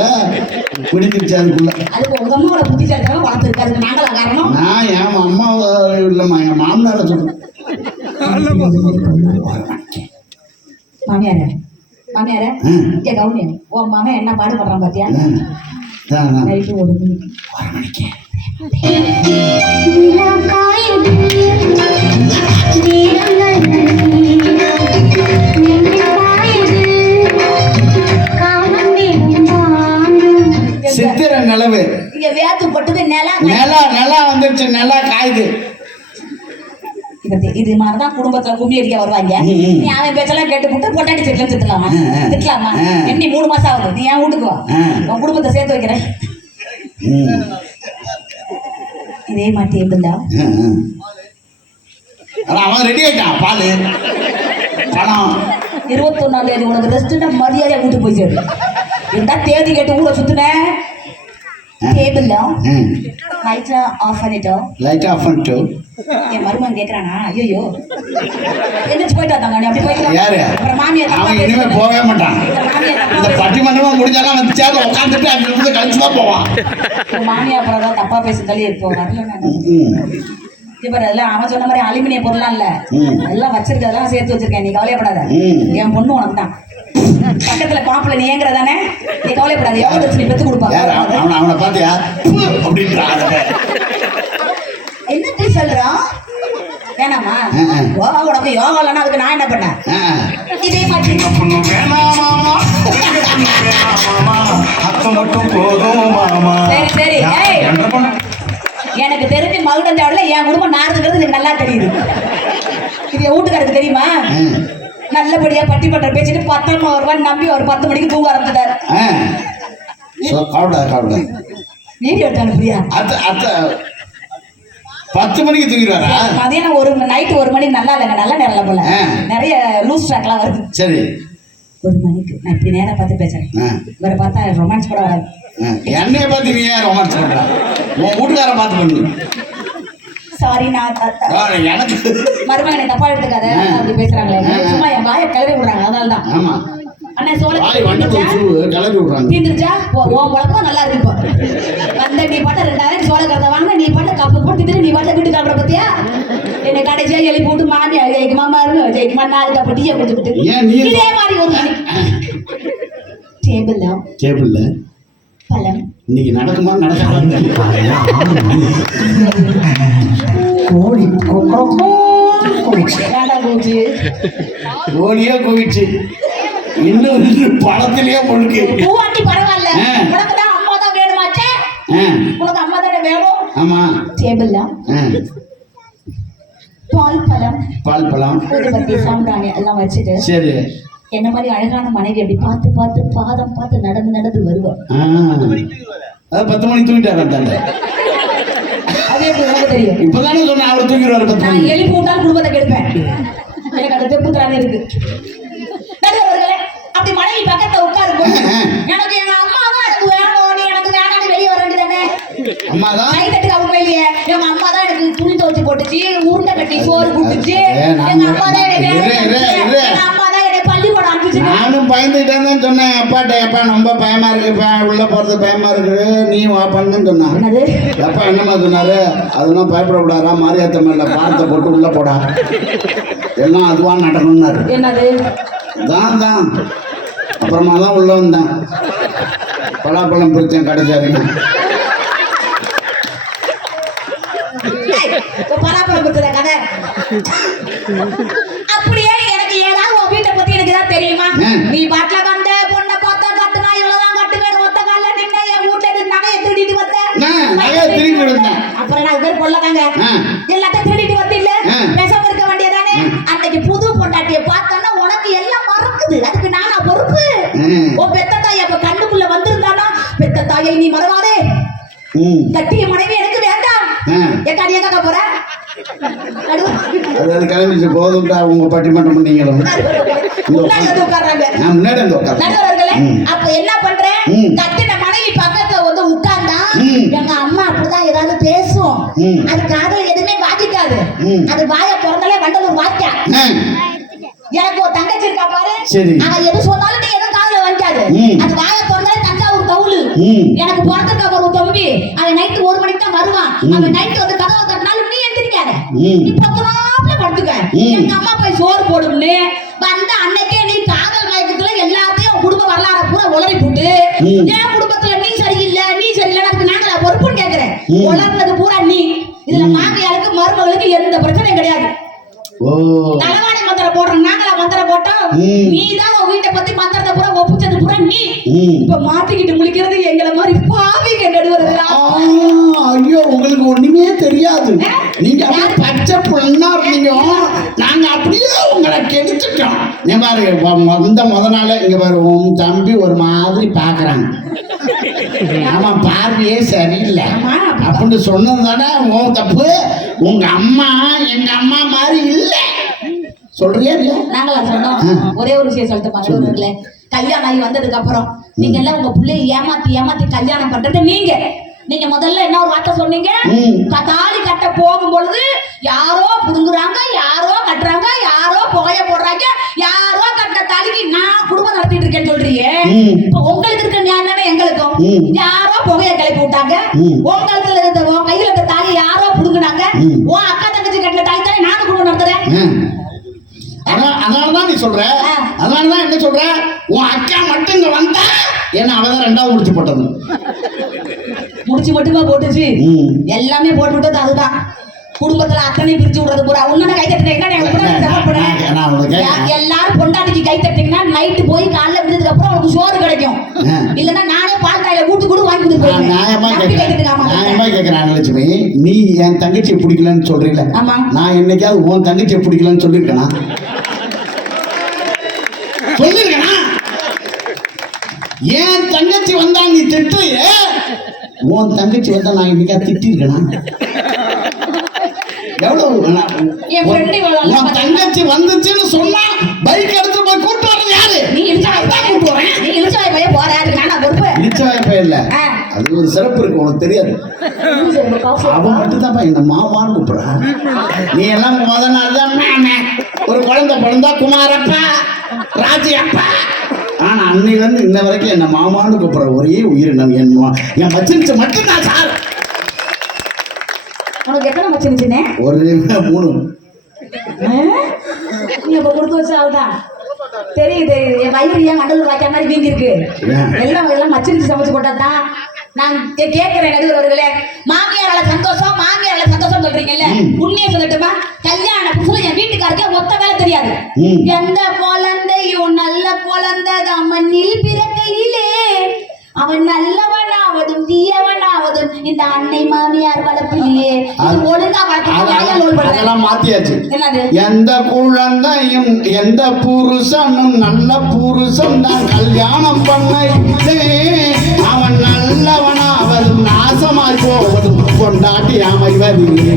பிடிச்சிருச்சு அதுக்குள்ள. அதுக்கு உங்க அம்மாவோட புத்திசாலித்தனம் வளர்த்துருக்கு. அதுக்கு நாங்களா காரணம்? நான் என் அம்மாவை இல்லைம்மா, என் மாமனாரை சொல்றேன். மாமியார மாமியார இங்கே கவுனி, உன் மாமன் என்ன பாடுபடுறான் பாத்தியா? நைட்டு 1 மணிக்கு சித்திர நிலவு இங்க வேத்து போட்டது நிலா வந்துருச்சு. நிலா காயுது. இது மாதிரிதான் குடும்பத்துல கும்மி அடிக்க வருவாங்க. நீ அவன் பேச்செல்லாம் கேட்டு போட்டு பொட்டாடி செட்ல திட்டலாமா? எண்ணி 3 மாசம் ஆகுது. நீ ஏன் வீட்டுக்கு வா, உன் குடும்பத்தை சேர்த்து வைக்கிறேன். இதே மாதிரி இருந்தா அவன் ரெடி ஆயிட்டான். பால் பணம் 21ஆம் தேதி உனக்கு ரெஸ்ட்னா மரியாதையா வீட்டுக்கு போய் சேரு. இருந்தா தேதி கேட்டு ஊட சுத்துனேன். டேபிள்ல லைட் ஆஃப் பண்ணிட்டு என் மருமகன் கேக்குறானா, ஐயோ என்னச்சு போயிட்டு வந்தாங்க நீ அப்படி போயிட்டு யாரு? அப்புறம் மாமியார் அவன் இனிமே போகவே மாட்டான். இந்த பட்டிமன்றமா முடிஞ்சாலும் வந்து சேர்ந்து உட்காந்துட்டு 5 நிமிஷம் கழிச்சு தான் போவான். மாமியார் அப்புறம் தான் தப்பா பேசி தள்ளி போறாங்க. இப்ப அதெல்லாம் அவன் சொன்ன மாதிரி அலுமினிய பொருளாம் இல்ல, எல்லாம் வச்சிருக்கதெல்லாம் சேர்த்து வச்சிருக்கேன். நீ கவலையப்படாத, என் பொண்ணு உனக்கு தான். பக்கத்துல பாப்புல நீ ஏங்குறதானே, நீ கவலைப்படாத. எவ்வளவு வச்சு நீ பெத்து கொடுப்பாங்க. அவனை பாத்தியா அப்படின்றான். என்ன சொல்றான்? வேணாமா உனக்கு யோகா இல்லைன்னா அதுக்கு நான் என்ன பண்ணேன்? இதே மாதிரி சரி எனக்கு தெரிஞ்சு மகுடஞ்சாவில என் குடும்பம் நார்ந்துங்கிறது எனக்கு நல்லா தெரியுது. இது என் வீட்டுக்காரருக்கு தெரியுமா? நல்லபடியா பட்டி பண்ற பேச்சுட்டு 10 ரூபாய் நம்பி ஒரு 10 மணிக்கு தூங்க ஆரம்பிச்சுட்டாரு. வீடியோ எடுத்தாங்க பிரியா. 10 மணிக்கு தூங்கிடுவாரா? மதியானம் நைட்டு 1 மணிக்கு நல்லா இல்லைங்க, நல்ல நேரம் போல நிறைய லூஸ் ட்ராக்லாம் வருது. சரி 1 மணிக்கு நான் இப்படி நேரம் பார்த்து பேசுறேன். இவரை பார்த்தா ரொமான்ஸ் கூட வராது. என்னைய பார்த்து நீ ஏன் ரொமான்ஸ் பண்ற? உன் வீட்டுக்கார பார்த்து பண்ணு. சாரி நான் எனக்கு மருமகனை தப்பா எடுத்துக்காத, அப்படி பேசுறாங்களே. சும்மா என் வாயை கிளறி விடுறாங்க, அதனாலதான். ஆமா அண்ணா சோழ கிளறி விடுறாங்க. தீந்துருச்சா உன் குழப்பம் நல்லா இருக்கு. இப்போ வந்த நீ பாட்ட 2000 சோழ கறதை வாங்கின, நீ பாட்ட கப்பு போட்டு நீ பாட்ட வீட்டு காப்பிட பத்தியா? என்னை கடைசியா எழுப்பி போட்டு மாமியா ஜெயிக்குமா மாருங்க ஜெயிக்குமா 4 கப்பு டீயை கொடுத்துக்கிட்டு இதே மாதிரி 1 மணி டேபிள்ல பழம் இன்னைக்கு நடக்குமா நடக்காம கோழி கோழியே குவிச்சு இன்னும் பழத்திலேயே முழுக்கு. பூவாட்டி பரவாயில்ல, உனக்கு தான் அம்மா தான் வேணுமாச்சே. உனக்கு அம்மா தானே வேணும். ஆமா. டேபிள்ல பால் பழம் ஊதுபத்தி சாம்பிராணி எல்லாம் வச்சுட்டு சரி என்ன மாதிரி அழகான மனைவி அப்படி பார்த்து பார்த்து பாதம் பார்த்து நடந்து நடந்து வருவோம். அது 10 மணி தூங்கிட்டாங்க. அதே உங்களுக்கு தெரியும். இப்பதானே சொன்னேன் அவளை தூங்கிடுவாரு 10 மணி. எழுப்பி விட்டாலும் குடும்பத்தை கெடுப்பேன். எனக்கு அந்த தெப்புத்திரானே இருக்கு. நடுவர்களே அப்படி மனைவி பக்கத்துல உட்காரும் போது எனக்கு எங்க அம்மா தான் எனக்கு வேணும், நீ எனக்கு வேணான்னு வெளியே வர வேண்டியதானே. அம்மா தான் கை தட்டுக்கு அவங்க இல்லையே, எங்க அம்மா தான் எனக்கு துணி துவச்சு போட்டுச்சு, உருண்டை கட்டி சோறு கொடுத்துச்சு, எங்க அம்மா தான் எங்க அம்மா தான் என்னை பள்ளிக்கூடம் அனுப்பிச்சு. நானும் பயந்துட்டேன்னு தான் சொன்னேன் அப்பாட்ட. அப்பா ரொம்ப பயமா இருக்குப்பா, உள்ள போறது பயமா இருக்குது, நீ வாப்பான்னு சொன்னான். என்னது அப்பா என்னம்மா சொன்னாரு? அதெல்லாம் பயப்படக்கூடாதா, மாரியாத்த மேல பாரத்தை போட்டு உள்ள போடா, எல்லாம் அதுவா நடக்கணும்னாரு. என்னது தான் தான் அப்புறமா தான் உள்ள வந்தேன். பலாப்பழம் பிடிச்சேன் கடைசாரிங்க. பலாப்பழம் பிடிச்சத கதை. அப்படியே எனக்கு ஏதாவது உன் வீட்டை பத்தி எனக்கு தான் தெரியுமா? நீ பாட்டில வந்த பொண்ணை பார்த்தா கட்டுனா இவ்வளவுதான் கட்டுவேன், ஒத்த கால நின்ன என் வீட்டுல இருந்து நகையை திருடிட்டு வந்த. அப்புறம் நான் பேர் கொள்ளதாங்க எல்லாத்தையும் திருடிட்டு வந்து இல்ல பேசாம இருக்க வேண்டியதானே. அன்னைக்கு புது பொண்டாட்டியை பார்த்தோன்னா உனக்கு எல்லாம் மறக்குது, அதுக்கு நானா பொறுப்பு? உன் பெத்த தாய் அப்ப கண்ணுக்குள்ள வந்திருந்தானா, பெத்த தாயை நீ மறவாதே, கட்டிய மனைவி எனக்கு வேண்டாம். எங்க எங்க போற கிளம்பிச்சு போதும்டா உங்க பட்டிமன்றம் பண்ணீங்களும். அப்ப என்ன பண்றேன், கட்டின மனைவி பக்கத்துல வந்து உட்கார்ந்தா எங்க அம்மா அப்படிதான் ஏதாவது பேசும், அது காதல் எதுவுமே வாங்கிக்காது, அது வாய திறந்தாலே வண்டலூர் வாய்க்கா. எனக்கு ஒரு தங்கச்சி இருக்கா பாரு, அவ எது சொன்னாலும் நீ எதுவும் காதல வாங்கிக்காது, அது வாய திறந்தாலே தஞ்சாவூர் தவுளு. எனக்கு பிறந்திருக்கா ஒரு தம்பி, அவன் நைட்டு 1 மணிக்கு தான் வருவான், அவன் நைட்டு வந்து கதவை தட்டினாலும் நீ எந்திரிக்காத, நீ 10 நாள்ல படுத்துக்க, எங்க அம்மா போய் சோறு போடும்னு வந்த அன்னைக்கே நீ காதல் மயக்கத்துல எல்லாத்தையும் குடும்ப வரலாறு பூரா உளறி போட்டு என் குடும்பத்துல நீ சரியில்லை நீ சரியில்லை, அதுக்கு நாங்களா பொறுப்புன்னு கேட்கிறேன். உளர்றது பூரா நீ. இதுல மாமியாருக்கு மருமகளுக்கு எந்த பிரச்சனையும் கிடையாது. தலைவாணி மந்திரம் போடுறோம், நாங்களா மந்திரம் போட்டோம், நீ தான் உன் வீட்டை பத்தி மந்திரத்தை பூரா ஒப்புச்சது பூரா நீ. இப்ப மாத்திக்கிட்டு முழிக்கிறது எங்களை மாதிரி பாவிங்க நடுவர்களா. ஐயோ உங்களுக்கு ஒண்ணுமே தெரியாது, நீங்க பச்சை பொண்ணா இருந்தீங்க, நாங்க அப்படியே உங்களை கெடுத்துட்டோம். நீ பாரு வந்த முத நாள இங்க பாரு உன் தம்பி ஒரு மாதிரி பாக்குறாங்க, ஆமா பார்வையே சரியில்லை அப்படின்னு சொன்னது தானே உன் தப்பு. உங்க அம்மா எங்க அம்மா மாதிரி இல்ல சொல்றியா? நாங்களா சொன்னோம். ஒரே ஒரு விஷயம் சொல்லிட்டு கல்யாணம் ஆகி வந்ததுக்கு அப்புறம் நீங்க எல்லாம் உங்க பிள்ளைய ஏமாத்தி கல்யாணம் பண்றது நீங்க முதல்ல என்ன ஒரு வார்த்தை சொன்னீங்க, தாலி கட்ட போகும் பொழுது யாரோ புடுங்குறாங்க, யாரோ கட்டுறாங்க, யாரோ புகைய போடுறாங்க, யாரோ கட்ட தாலிக்கு நான் குடும்பம் நடத்திட்டு இருக்கேன்னு சொல்றீங்க. இப்ப உங்களுக்கு இருக்க ஞானம் எங்களுக்கும், யாரோ புகைய கிளப்பி விட்டாங்க, உங்களுக்கு இருந்த கையில இருக்க தாலி யாரோ புடுங்குனாங்க, உன் அக்கா தங்கச்சி கட்டின தாலி தானே நானும் குடும்பம் நடத்துறேன். அதனாலதான் நீ சொல்ற, அதனாலதான் என்ன சொல்ற, உன் அக்கா மட்டும் இங்க வந்தா ஏன்னா அவதான் 2வது முடிச்சு போட்டது. முடிச்சு மட்டுமா போட்டுச்சு, எல்லாமே போட்டு விட்டது அதுதான். குடும்பத்துல அத்தனை பிரிச்சு விடுறது பூரா உன்ன கை தட்டினீங்கன்னா எல்லாரும் பொண்டாட்டிக்கு கை தட்டிங்கன்னா நைட்டு போய் காலைல விழுந்ததுக்கு அப்புறம் உனக்கு சோறு கிடைக்கும், இல்லன்னா நானே பால் காயில கூட்டு வாங்கி கொடுத்து நியாயமா கேட்கிறேன். லட்சுமி நீ என் தங்கச்சியை பிடிக்கலன்னு சொல்றீங்களா? நான் என்னைக்காவது உன் தங்கச்சியை பிடிக்கலன்னு சொல்லியிருக்கேனா? சொல்லிருக்கேனா? என் தங்கச்சி வந்தா நீ திட்டுறிய, உன் தங்கச்சி வந்தா நான் இன்னைக்கா திட்டிருக்கேனா? எவ்வளவு தங்கச்சி வந்துச்சுன்னு சொன்னா பைக் எடுத்து போய் கூட்டு வர்றது யாரு? இல்ல அது ஒரு சிறப்பு இருக்கு, உனக்கு தெரியாது. அவன் மட்டும்தான் இந்த மாமான்னு கூப்பிடுறான். நீ எல்லாம் முத நாள் தான் ஒரு குழந்தை பிறந்தா குமாரப்பா ராஜியப்பா, ஆனா அன்னையில இருந்து இன்ன வரைக்கும் என்ன மாமான்னு கூப்பிடுற ஒரே உயிரினம் என் மச்சினிச்சு மட்டும்தான் சார். உனக்கு எத்தனை மச்சினிச்சுனே? ஒரு 3. நீ இப்ப கொடுத்து வச்சால்தான் தெரியுது. என் வயிறு ஏன் கண்டல் வாய்க்கா மாதிரி வீங்கி இருக்கு, எல்லாம் மச்சினிச்சு சமைச்சு போட்டாதான் நான் கேட்கிறேன் நடுவர்களே, மாமியாரால சந்தோஷம் சொல்றீங்கல்ல, உண்மையை சொல்லட்டுமா? கல்யாண புதுசுல என் வீட்டுக்காரருக்கு மொத்த வேலை தெரியாது. எந்த குழந்தையும் நல்ல குழந்தை தான் மண்ணில் பிறக்கையிலே அவன் நல்லவனாவதும் தீயவனாவதும் இந்த அன்னை மாமியார் வளர்ப்பிலேயே ஒழுங்கா அதெல்லாம் மாத்தியாச்சு. என்னது? எந்த குழந்தையும் எந்த புருஷனும் நல்ல புருஷன் தான் கல்யாணம் பண்ண அவன் நல்லவனாவதும் நாசமாய் போவதும் கொண்டாட்டி அமைவதில்லை.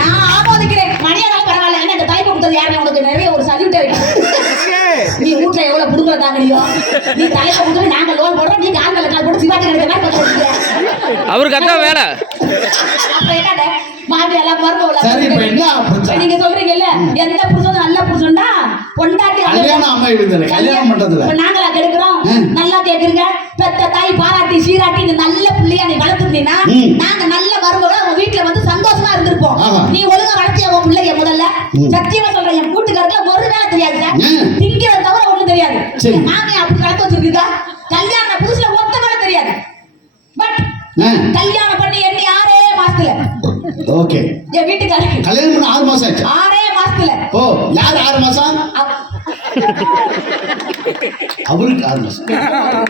நான் ஆமோதிக்கிறேன். மணியானாலும் பரவாயில்ல. என்ன இந்த தலைப்பு கொடுத்தது யாருமே உனக்கு நிறைய ஒரு சல்யூட் நீ வீட்டுல எவ்வளவு புடுங்கல தாங்கடியோ, நீ தலையில கொடுத்து நாங்க லோன் போடுறோம், நீ கால்ல கால் போட்டு சிவாஜி கிடைக்கிற மாதிரி பண்ணுறீங்க. அவருக்கு அதான் வேலை. அப்ப என்னடா மாமி எல்லாம் மருமகள சரி இப்ப என்ன பிரச்சனை? நீங்க சொல்றீங்கல்ல எந்த புருஷன் நல்ல புருஷன்டா பொண்டாட்டி கல்யாணம் அமையுதுல கல்யாணம் பண்றதுல இப்ப நாங்களா கெடுக்கிறோம். நல்லா கேக்குறீங்க. பெத்த தாய் பாராட்டி சீராட்டி நீ நல்ல புள்ளையா நீ வளர்த்துட்டீனா நாங்க நல்ல மருமகள உங்க வீட்டுல வந்து சந்தோஷமா இருந்திருப்போம். நீ ஒழுங்கா வளர்த்தியா உன் பிள்ளைய? முதல்ல சத்தியமா சொல்றேன், என் கூட்டுக்காரருக்கு ஒரு வேலை தெரியாது சார். திங்கிறத தவிர ஒண்ணும் தெரியாது. மாமி அப்படி வளர்த்து வச்சிருக்கீங்க. கல்யாண புதுசுல ஒத்த வேலை தெரியாது. பட் கல்யாணம் பண்ணி எண்ணி 6 மாசத்துல ஓகே என் வீட்டுக்காரருக்கு கல்யாணம் பண்ண 6 மாசம் ஆச்சு. 6 மாசத்துல ஓ யார் 6 மாசம்? அவருக்கு 6 மாசம்.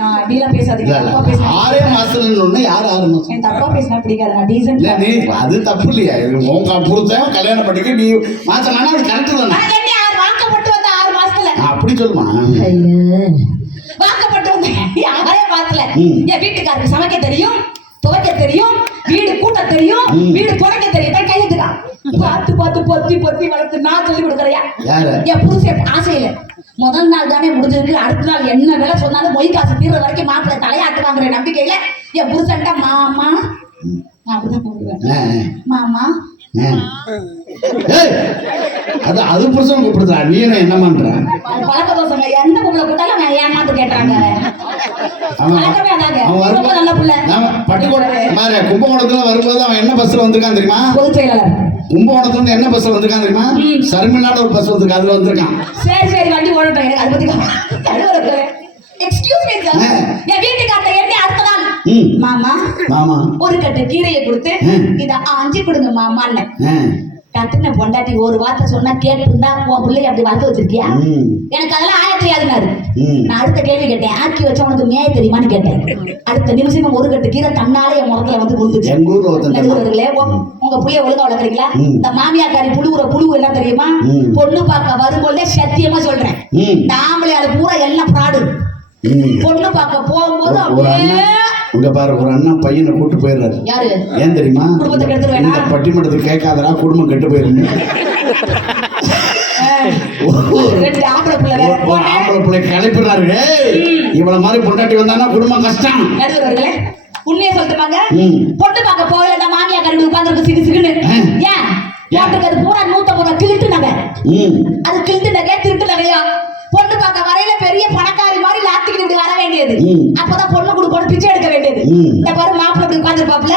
நான் அப்படிலாம் பேசாதீங்க. தப்பா பேசுறேன். 6 மாசத்துல ஒண்ணு யார் 6 மாசம்? எனக்கு தப்பா பேசினா பிடிக்காது. நான் டீசன்ட் இல்ல நீ அது தப்பு இல்லையா? உங்க புருஷன் கல்யாணம் பண்ணிக்க நீ மாசம் ஆனா அது கரெக்ட் தானே? நான் எண்ணி 6 வாக்கப்பட்டு வந்த 6 மாசத்துல அப்படி சொல்லுமா? வாக்கப்பட்டு வந்த 6 மாசத்துல என் வீட்டுக்காரருக்கு சமைக்க தெரியும், துவைக்க தெரியும், வீடு கூட்ட தெரியும், வீடு துடைக்க தெரியும். கையெழுத்துக்கா பார்த்து பார்த்து பொத்தி பொத்தி வளர்த்து நான் சொல்லி கொடுக்குறையா? என் புருஷன் ஆசையில முதல் நாள் தானே முடிஞ்சிருக்கு. அடுத்த நாள் என்ன வேலை சொன்னாலும் மொய் காசு தீர்ற வரைக்கும் மாப்பிள்ளை தலையாட்டு வாங்குற நம்பிக்கையில என் புருஷன்ட்ட மாமா நான் அப்படிதான் கூப்பிடுவேன். மாமா அது அது புருஷன் கூப்பிடுறா. நீ என்ன பண்ற? பழக்க தோசைங்க. எந்த பொம்பளை கூட்டாலும் நான் ஏமாத்து கேட்டாங்க. கும்பகோணத்துல வரும்போது அவன் என்ன பஸ்ல வந்திருக்கான் தெரியுமா? பொதுச் செயலாளர். கும்பகோணத்துல என்ன பஸ்ல வந்திருக்கான் தெரியுமா? சர்மிளான ஒரு பஸ் வந்திருக்கு, அதுல வந்திருக்கான். சரி வண்டி ஓடட்டும். எனக்கு அதை பத்தி எக்ஸ்கியூஸ் மீ சார். என் வீட்டுக்காரத்தை எண்ணி அடுத்த நாள் மாமா ஒரு கட்டு கீரையை கொடுத்து இத ஆஞ்சி கொடுங்க மாமான்னு கட்டுன பொண்டாட்டி ஒரு வார்த்தை சொன்னா கேட்டுருந்தா உன் பிள்ளை அப்படி வளர்த்து வச்சிருக்கியா? எனக்கு அதெல்லாம் ஆய தெரியாதுன்னாரு. நான் அடுத்த கேள்வி கேட்டேன், ஆக்கி வச்ச உனக்கு மேய தெரியுமான்னு கேட்டேன். அடுத்த நிமிஷம் ஒரு கட்டு கீரை தன்னாலே என் முகத்துல வந்து கொடுத்துச்சு. உங்க புள்ளைய ஒழுங்கா வளர்க்குறீங்களா? இந்த மாமியாக்காரி புழு எல்லாம் தெரியுமா? பொண்ணு பார்க்க வரும்போதே சத்தியமா சொல்றேன், இந்த ஆம்பளையால பூரா எல்லாம் ஃப்ராடு. பொண்ணு பார்க்க போகும்போது அப்படியே இங்க பாரு, ஒரு அண்ணா பையனை கூட்டு போயிடுறாரு. யாரு? ஏன் தெரியுமா? குடும்பத்தை கெடுத்துருவேனா? இந்த பட்டிமன்றத்துக்கு கேட்காதடா, குடும்பம் கெட்டு போயிருந்து. ஆம்பளை பிள்ளை கிளப்பிடுறாரு. இவ்வளவு மாதிரி பொண்டாட்டி வந்தானா குடும்பம் கஷ்டம். உண்மையை சொல்லிட்டுமாங்க. பொண்ணு பார்க்க போகல, இந்த மாமியா கருவி உட்கார்ந்து சிக்கு சிக்குன்னு ஏன் போட்டுக்கிறது பூரா 150 கிழிட்டு நகை. அது கிழிட்டு நகை திருட்டு நகையா? பொண்ணு பார்க்க வரையில பெரிய பணக்காரி மாதிரி லாத்திக்கிட்டு இப்படி வர வேண்டியது. அப்பதான் பொண்ணு கொடுக்கணும், பிச்சை எடுக்க வேண்டியது. இந்த பாரு மாப்பிள்ளை இப்படி உட்காந்துருப்பாப்புல,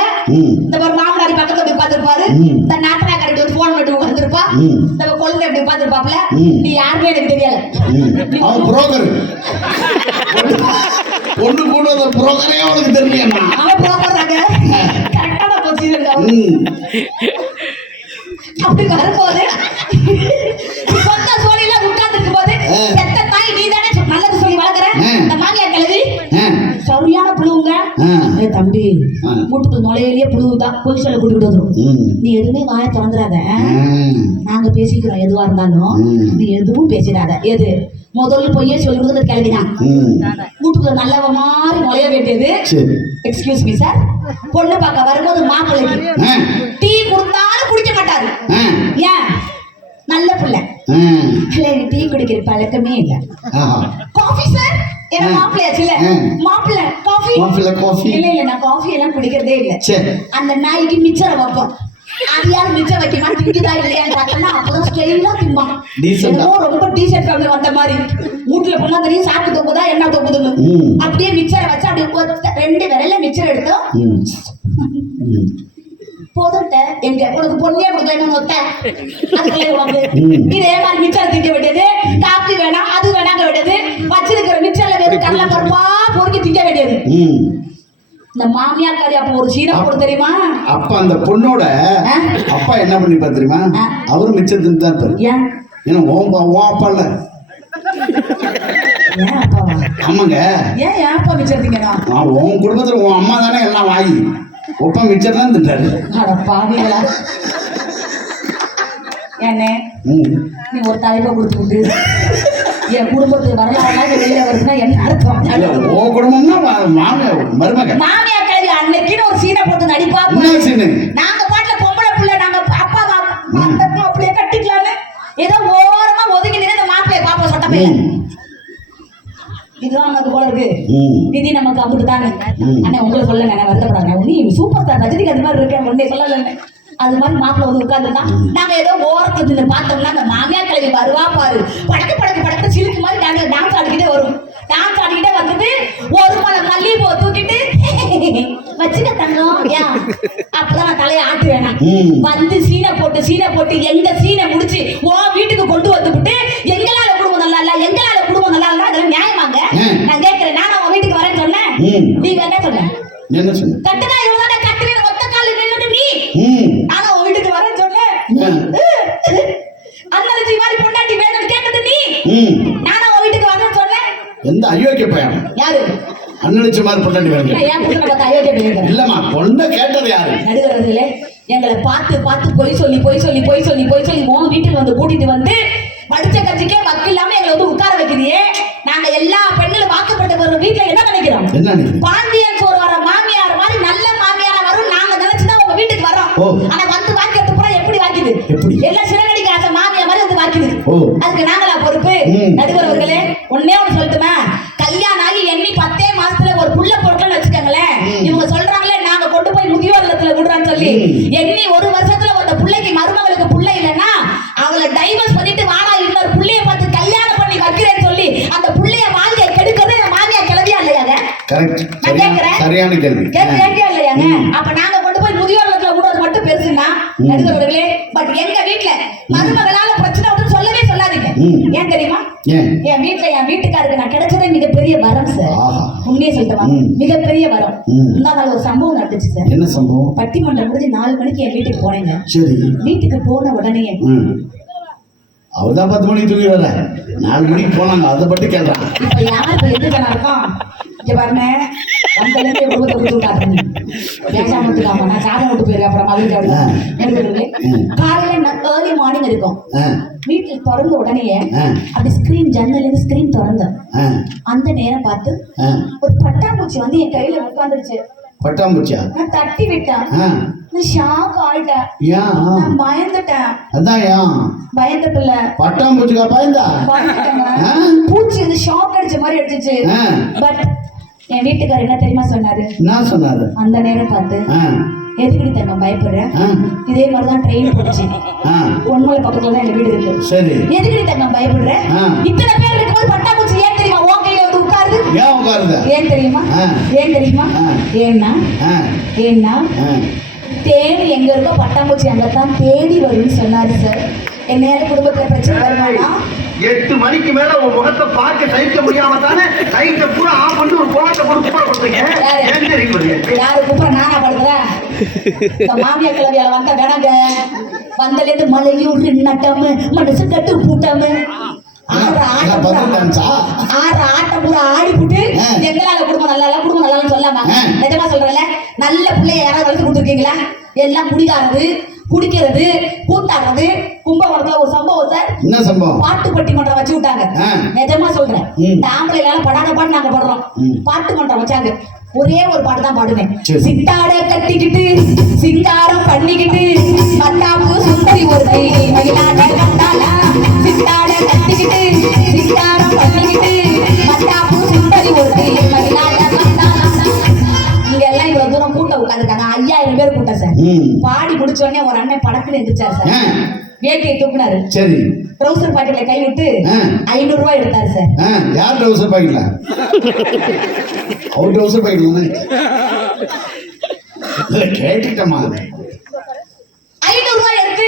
இந்த பாரு மாமனாரி பக்கத்துல இப்படி உட்காந்துருப்பாரு, இந்த நாட்டனா கரெக்ட் வந்து போன் பண்ணி உட்காந்துருப்பா, இந்த குழந்தை இப்படி உட்காந்துருப்பாப்புல. நீ யாருமே எனக்கு தெரியல. பொண்ணு கூட புரோக்கரே அவனுக்கு தெரியல. அவன் புரோக்கர் தாங்க. கரெக்டான பொசிஷன் அப்படி வரும்போது சொந்த சோழியில உட்கார்ந்து இருக்கும் போது பெத்த தாய் நீ தானே நல்லது சொல்லி வளர்க்குற. இந்த மாமியார் கிழவி சரியான புழுவுங்க. தம்பி வீட்டுக்கு நுழையிலேயே புழுவுதான் பொசிஷன்ல கூட்டிட்டு வந்துடும். நீ எதுவுமே வாயை திறந்துடாத, நாங்க பேசிக்கிறோம் எதுவா இருந்தாலும் நீ எதுவும் பேசிடாத. எது முதல்ல பொய்யே சொல்லி கொடுக்குறது கிளவிதான். வீட்டுக்குள்ள நல்லவ மாதிரி நுழைய வேண்டியது. எக்ஸ்கியூஸ் மீ சார், பொண்ணு பார்க்க வரும்போது மாப்பிள்ளைக்கு டீ கொடுத்தாலும் குடிக்க மாட்டாரு. ஏன்? நல்ல புள்ள டீ குடிக்கிற பழக்கமே இல்ல. காஃபி சார், என்ன மாப்பிள்ளையாச்சுல மாப்பிள்ளை காஃபி இல்ல நான் காஃபி எல்லாம் குடிக்கிறதே இல்ல. அந்த நாய்க்கு மிச்சரை வைப்போம். அது யாரு மிச்சம் வைக்கமா திங்குதா இல்லையான்னு பார்த்தோம்னா அப்பதான் ஸ்டைலா திம்மா. ரொம்ப டீஷர்ட் ஃபேமிலி வந்த மாதிரி வீட்டுல பொண்ணா தெரியும் சாப்பிட்டு தொங்குதா என்ன தொங்குதுன்னு அப்படியே மிச்சரை வச்சு அப்படியே 2 விரல்ல மிச்சர் எடுத்தோம். போதுட்ட எங்க உனக்கு பொண்ணே கொடுக்கணும் ஒத்த அதுக்குள்ளே உனக்கு இதே மாதிரி மிச்சரை திங்க வேண்டியது. காப்பி வேணாம் அது வேணாங்க வேண்டியது. வச்சிருக்கிற மிச்சர்ல வெறும் கடலை பருப்பா பொறுக்கி திங்க வேண்டியது. ம். இந்த மாமியார் காரி அப்ப ஒரு சீனை போட தெரியுமா? அப்ப அந்த பொண்ணோட அப்பா என்ன பண்ணிருப்பாரு தெரியுமா? அவரும் மிச்சம் தின்னு தான் இருப்பாரு. ஏன்? ஏன்னா உன் அப்பா இல்ல. ஏன் அப்பாவா? ஆமாங்க. ஏன் என் அப்பா மிச்சம் திங்கனா? உன் குடும்பத்துல உன் அம்மா தானே எல்லாம் வாங்கி ஒப்பா மிச்சம் தான் தின்றாரு. அட பாவிகளா. ஏன்னே நீ ஒரு தலைப்பை கொடுத்துக்கிட்டு என் குடும்பத்துக்கு வரலாறுலாம் வெளியில வருதுன்னா என்ன அர்த்தம்? உன் குடும்பம்னா மருமக மாமியார் கல்வி அன்னைக்குன்னு ஒரு சீனை போட்டு நடிப்பா. நாங்க பாட்டுல பொம்பளை பிள்ளை நாங்க அப்பா அப்படியே கட்டிக்கலான்னு ஏதோ ஓரமா ஒதுங்கி நின்று இந்த மாப்பிள்ளைய பாப்பா சொட்ட பையன் இதுதான் நமக்கு போல இருக்கு. நிதி நமக்கு அமுட்டு தானே. அண்ணா உங்களை சொல்ல நான் வருத்தப்படாங்க. நீ சூப்பர் ஸ்டார் ரஜினிக்கு அது மாதிரி இருக்கேன் ஒன்னே சொல்லல. அது மாதிரி மாப்பிள்ள வந்து உட்காந்துருந்தான். நாங்க ஏதோ ஓரத்துல பார்த்தோம்னா அந்த மாமியார் கிழவி வருவா பாரு, படக்கு படக்கு படக்கு சிலுக்கு மாதிரி டான்ஸ் ஆடிக்கிட்டே வரும். டான்ஸ் ஆடிக்கிட்டே வந்துட்டு ஒரு மலை மல்லிகைப்பூ தூக்கிட்டு வச்சுக்க தங்கம் ஏன் அப்பதான் நான் தலையை ஆட்டு வேணாம் வந்து சீனை போட்டு எங்க சீனை முடிச்சு ஓ வீட்டுக்கு கொண்டு வந்துவிட்டு எங்களால குடும்பம் நல்லா இல்ல எங்களால குடும்பம் நல்லா இல்ல அதெல்லாம் நியாயமாங்க? நான் கேட்கிறேன். நான் உன் வீட்டுக்கு வரேன்னு சொன்னேன். நீங்க என்ன சொன்ன? கட்டுனா இவ்வளவு கட்டுன ஒத்த கால நின்னுட்டு நீ நான் உன் வீட்டுக்கு வரேன்னு சொன்னேன். அண்ணாச்சி மாதிரி பொண்டாட்டி வேணும்னு கேட்டது நீ. நானும் உன் வீட்டுக்கு வரேன்னு சொன்னேன். எந்த அயோக்கிய பையன்? யாரு? அண்ணாச்சி மாதிரி பொண்டாட்டி வேணும். ஏன் புள்ள பார்த்து அயோக்கிய பையன்? இல்லம்மா பொண்ணை கேட்டது யாரு? நடுவர்களே எங்களை பார்த்து பொய் சொல்லி உன் வீட்டுக்கு வந்து கூட்டிட்டு வந்து படிச்ச கட்சிக்கே வக்கு இல்லாம எங்களை வந்து உட்கார வைக்கிறியே. நாங்க எல்லா பெண்களும் வாக்குப்பட்டு ஒரு வீட்டுல என்ன நினைக்கிறோம்? பாண்டியன் சோறு வர மாமியார் மாதிரி நல்ல மாமியாரா வரும் நாங்க நினைச்சுதான் உங்க வீட்டுக்கு வரோம். ஆனா வந்து வாக்கிறது பூரா எப்படி வாக்குது? எல்லாம் சிறகடிக்க ஆசை மாமியார் மாதிரி வந்து வாக்குது. அதுக்கு நாங்களா பொறுப்பு? நடுவர்களே ஒன்னே ஒண்ணு சொல்லட்டுமா? கல்யாணம் ஆகி எண்ணி 10 மாசத்துல ஒரு புள்ள போட்டோன்னு வச்சுக்கோங்களேன். இவங்க சொல்றாங்களே நாங்க கொண்டு போய் முதியோர் இல்லத்துல விடுறான்னு சொல்லி எண்ணி ஒரு வருஷத்துல அந்த பிள்ளைக்கு மருமகளுக்கு புள்ள இல்லைன்னா அவளை டைவர்ஸ் பண்ணிட்டு வாடா இன்னொரு புள்ளைய பார்த்து கல்யாணம் பண்ணி வைக்கிறேன்னு சொல்லி அந்த புள்ளைய வாழ்க்கையை கெடுக்கிறது எங்க மாமியார் கிளவியா இல்லையாங்க? நான் கேட்கிறேன். சரியான கேள்வி. கேட்கியா இல்லையாங்க? அப்ப நாங்க கொண்டு போய் முதியோர் இல்லத்துல விடுறது மட்டும் பெருசுன்னா நடுவர்களே. பட் எங்க வீட்டுல மருமகளால பிரச்சனை வந்து சொல்லவே சொல்லாதீங்க. ஏன் தெரியுமா? என் வீட்டுக்காருக்கு நான் கிடைச்சதே மிகப்பெரிய வரம் சார். உண்மையே சொல்லிட்டா மிகப்பெரிய வரம். முன்னாள் ஒரு சம்பவம் நடந்துச்சு சார். என்ன சம்பவம்? பட்டிமன்றம் முடிஞ்சு 4 மணிக்கு என் வீட்டுக்கு போனேங்க. சரி. வீட்டுக்கு போன உடனே அவர்தான் 10 மணிக்கு தூக்கி வர 4 மணிக்கு போனாங்க. அதை பத்தி கேட்கறான். இப்ப யாருக்கு எது இருக்கும்? இங்க பாருங்க வந்தலேருந்து குடும்பத்தை விட்டு விட்டாங்க. பேசாமத்துக்காம நான் சாதம் விட்டு போயிருக்கேன். அப்புறம் மதுரை காலையில ஏர்லி மார்னிங் இருக்கும். வீட்டுல திறந்த உடனே அப்படி ஸ்கிரீன் ஜன்னல் ஸ்கிரீன் திறந்தோம். அந்த நேரம் பார்த்து ஒரு பட்டாம்பூச்சி வந்து என் கையில உட்காந்துருச்சு. பட்டாம்பூச்சியா? நான் தட்டி விட்டேன். நான் ஷாக் ஆயிட்டேன். நான் பயந்துட்டேன். அதான் பயந்த பிள்ளை பட்டாம்பூச்சிக்கா பயந்தா? பூச்சி வந்து ஷாக் அடிச்ச மாதிரி அடிச்சிச்சு. பட் என் வீட்டுக்காரர் என்ன தெரியுமா சொன்னாரு? நான் சொன்னாரு அந்த நேரம் பார்த்து எதுக்கடி தங்க பயப்படுறேன்? இதே மாதிரிதான் ட்ரெயின் போச்சு. பொன்மலை பக்கத்துல தான் எங்க வீடு இருக்கு. சரி. எதுக்கடி தங்க பயப்படுறேன்? இத்தனை பேர் இருக்கும்போது பட்டாம்பூச்சி ஏன் தெரியுமா உன் கையில வந்து உட்காருது? ஏன் உட்காருது? ஏன் தெரியுமா? ஏன்னா தேடி எங்க இருக்கோ பட்டாம்பூச்சி அங்கத்தான் தேடி வரும்னு சொன்னாரு சார். என்னையால குடும்பத்துல பிரச்சனை வருமானா 8 மணிக்கு மேல உன் முகத்தை பார்க்க சகிக்க முடியாம தானே சைட்டை பூரா ஆஃப் பண்ணி ஒரு போராட்ட கொடுத்துங்க. யாரு கூப்பிட நானா படுக்கிறேன்? மாமியார் கிளவியால வந்த வேணாங்க. வந்தலேருந்து மலையூர் நட்டாம மனசு கட்டு பூட்டாம ஆட்டம் பூரா ஆடி போட்டு எங்களால குடும்பம் நல்லா சொல்லாம நிஜமா சொல்றேன்ல. நல்ல பிள்ளைய யாராவது வளர்த்து கொடுத்துருக்கீங்களா? எல்லாம் குடிக்காரது குடிக்கிறது கூத்தாடுறது. கும்பகோணத்துல ஒரு சம்பவம் சார். என்ன சம்பவம்? பாட்டு பட்டிமன்றம் வச்சு விட்டாங்க. நிஜமா சொல்றேன். இந்த ஆம்பளையால படாத பாட்டு நாங்க பாடுறோம். பாட்டு மன்றம் வச்சாங்க. ஒரே ஒரு பாட்டு தான் பாடுவேன். சித்தாட கட்டிக்கிட்டு சிங்காரம் பண்ணிக்கிட்டு மத்தாப்பு சுந்தரி ஒரு மயிலாட கண்டாலா. சித்தாட கட்டிக்கிட்டு சிங்காரம் பண்ணிக்கிட்டு மத்தாப்பு சுந்தரி ஒரு மயிலாட கண்டாலா. இங்க எல்லாம் இவ்வளவு தூரம் கூட்டம் உட்காந்துருக்காங்க. 5000 பேர் கூட்டம் சார். பாடி முடிச்ச உடனே ஒரு அண்ணன் படக்குன்னு எந்திரிச்சாரு சார். வேட்டியை தூக்குனாரு. சரி. ட்ரௌசர் பாக்கெட்ல கை விட்டு 500 ரூபாய் எடுத்தாரு சார். யார் ட்ரௌசர் பாக்கெட்ல? அவர் ட்ரௌசர் பாக்கெட்ல கேட்டுட்டமா 500 ரூபாய் எடுத்து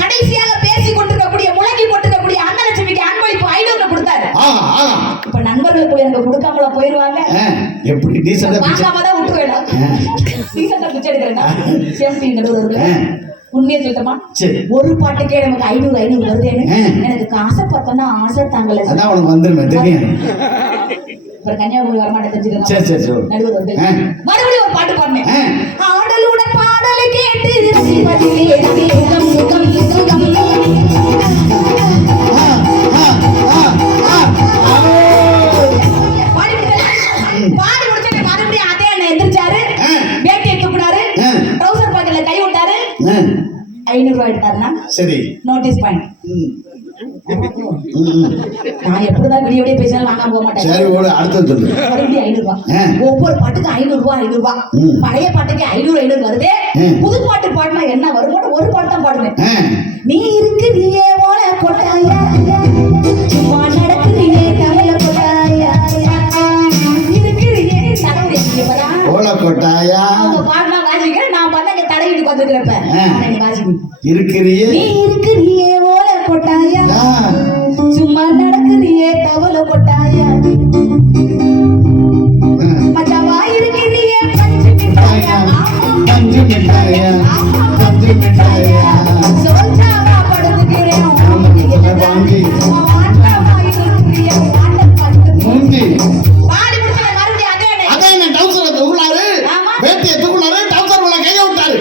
கடைசியாக பேசி கொண்டிருக்கக்கூடிய முழங்கி கொண்டிருக்கக்கூடிய அன்னலட்சுமிக்கு அன்பளிப்பு 500 கொடுத்தாரு. இப்ப நண்பர் நடுவர்களுக்கு எனக்கு கொடுக்காமல போயிருவாங்க. எப்படி டீசெண்டா வாங்காம தான் விட்டு வேணும். டீசெண்டா பிச்சை எடுக்கிறேன்னா சேஃப்டி நடுவர்களே உண்மையை சொல்லிட்டோமா? ஒரு பாட்டுக்கே நமக்கு 500 வருதுன்னு எனக்கு காசை பார்த்தோன்னா ஆசை தாங்கல. அதான் உனக்கு வந்துருமே தெரியும். அப்புறம் கன்னியாகுமரி வரமாட்டேன் தெரிஞ்சுக்கலாம். சரி நடுவர் வந்து மறுபடியும் ஒரு பாட்டு பாடினேன். ஆடலுடன் பாடலை கேட்டு ரசிப்பதிலே சுகம் சுகம் சுகம். பாடி முடிச்ச மறுபடியும் அதே அண்ணன் எந்திரிச்சாரு, வேட்டியை தூக்குனாரு, ட்ரௌசர் பாக்கெட்ல கை விட்டாரு, 500 ரூபாய் எடுத்தாருன்னா சரி நோட்டீஸ் பாயிண்ட். நான் எப்படிதான் விடிய பேசினாலும் வாங்காம போக மாட்டேன். சரி ஓடு அடுத்து சொல்லு. மறுபடியும் 500 ரூபாய். ஒவ்வொரு பாட்டுக்கு 500 ரூபாய். பழைய பாட்டுக்கு 500 வருது. புது பாட்டு பாடினா என்ன வரும்? ஒரு பாட்டு தான் பாடுவேன். நீ இருக்கு நீயே போல கொட்டாயா, சும்மா நடக்குறியே கவலை கொட்டாயா, இருக்கிறியே தடவை போல கொட்டாயா. அவங்க பாடினா வாசிக்கிறேன், நான் பார்த்தா இங்க தடவிட்டு பார்த்துக்கிறப்ப வாசிக்கிறேன். இருக்கிறியே நீ இருக்கிறியே போல கொட்டாயா, சும்மா நடக்குறியே தவளை கொட்டாயா, மச்சாவா இருக்கிறியே பஞ்சு மிட்டாயா, பஞ்சு மிட்டாயா, பஞ்சு மிட்டாயா, சோச்சாவா படுத்துக்கிறேன் வாங்கி மாற்றமா இருக்கிறியே பாட்டல் பாட்டு மூஞ்சி பாடி முடிச்ச மறுபடியும் அதே என்ன டவுசரை தூக்குனாரு, வேட்டியை தூக்குனாரு, டவுசர் உள்ள கையை விட்டாரு.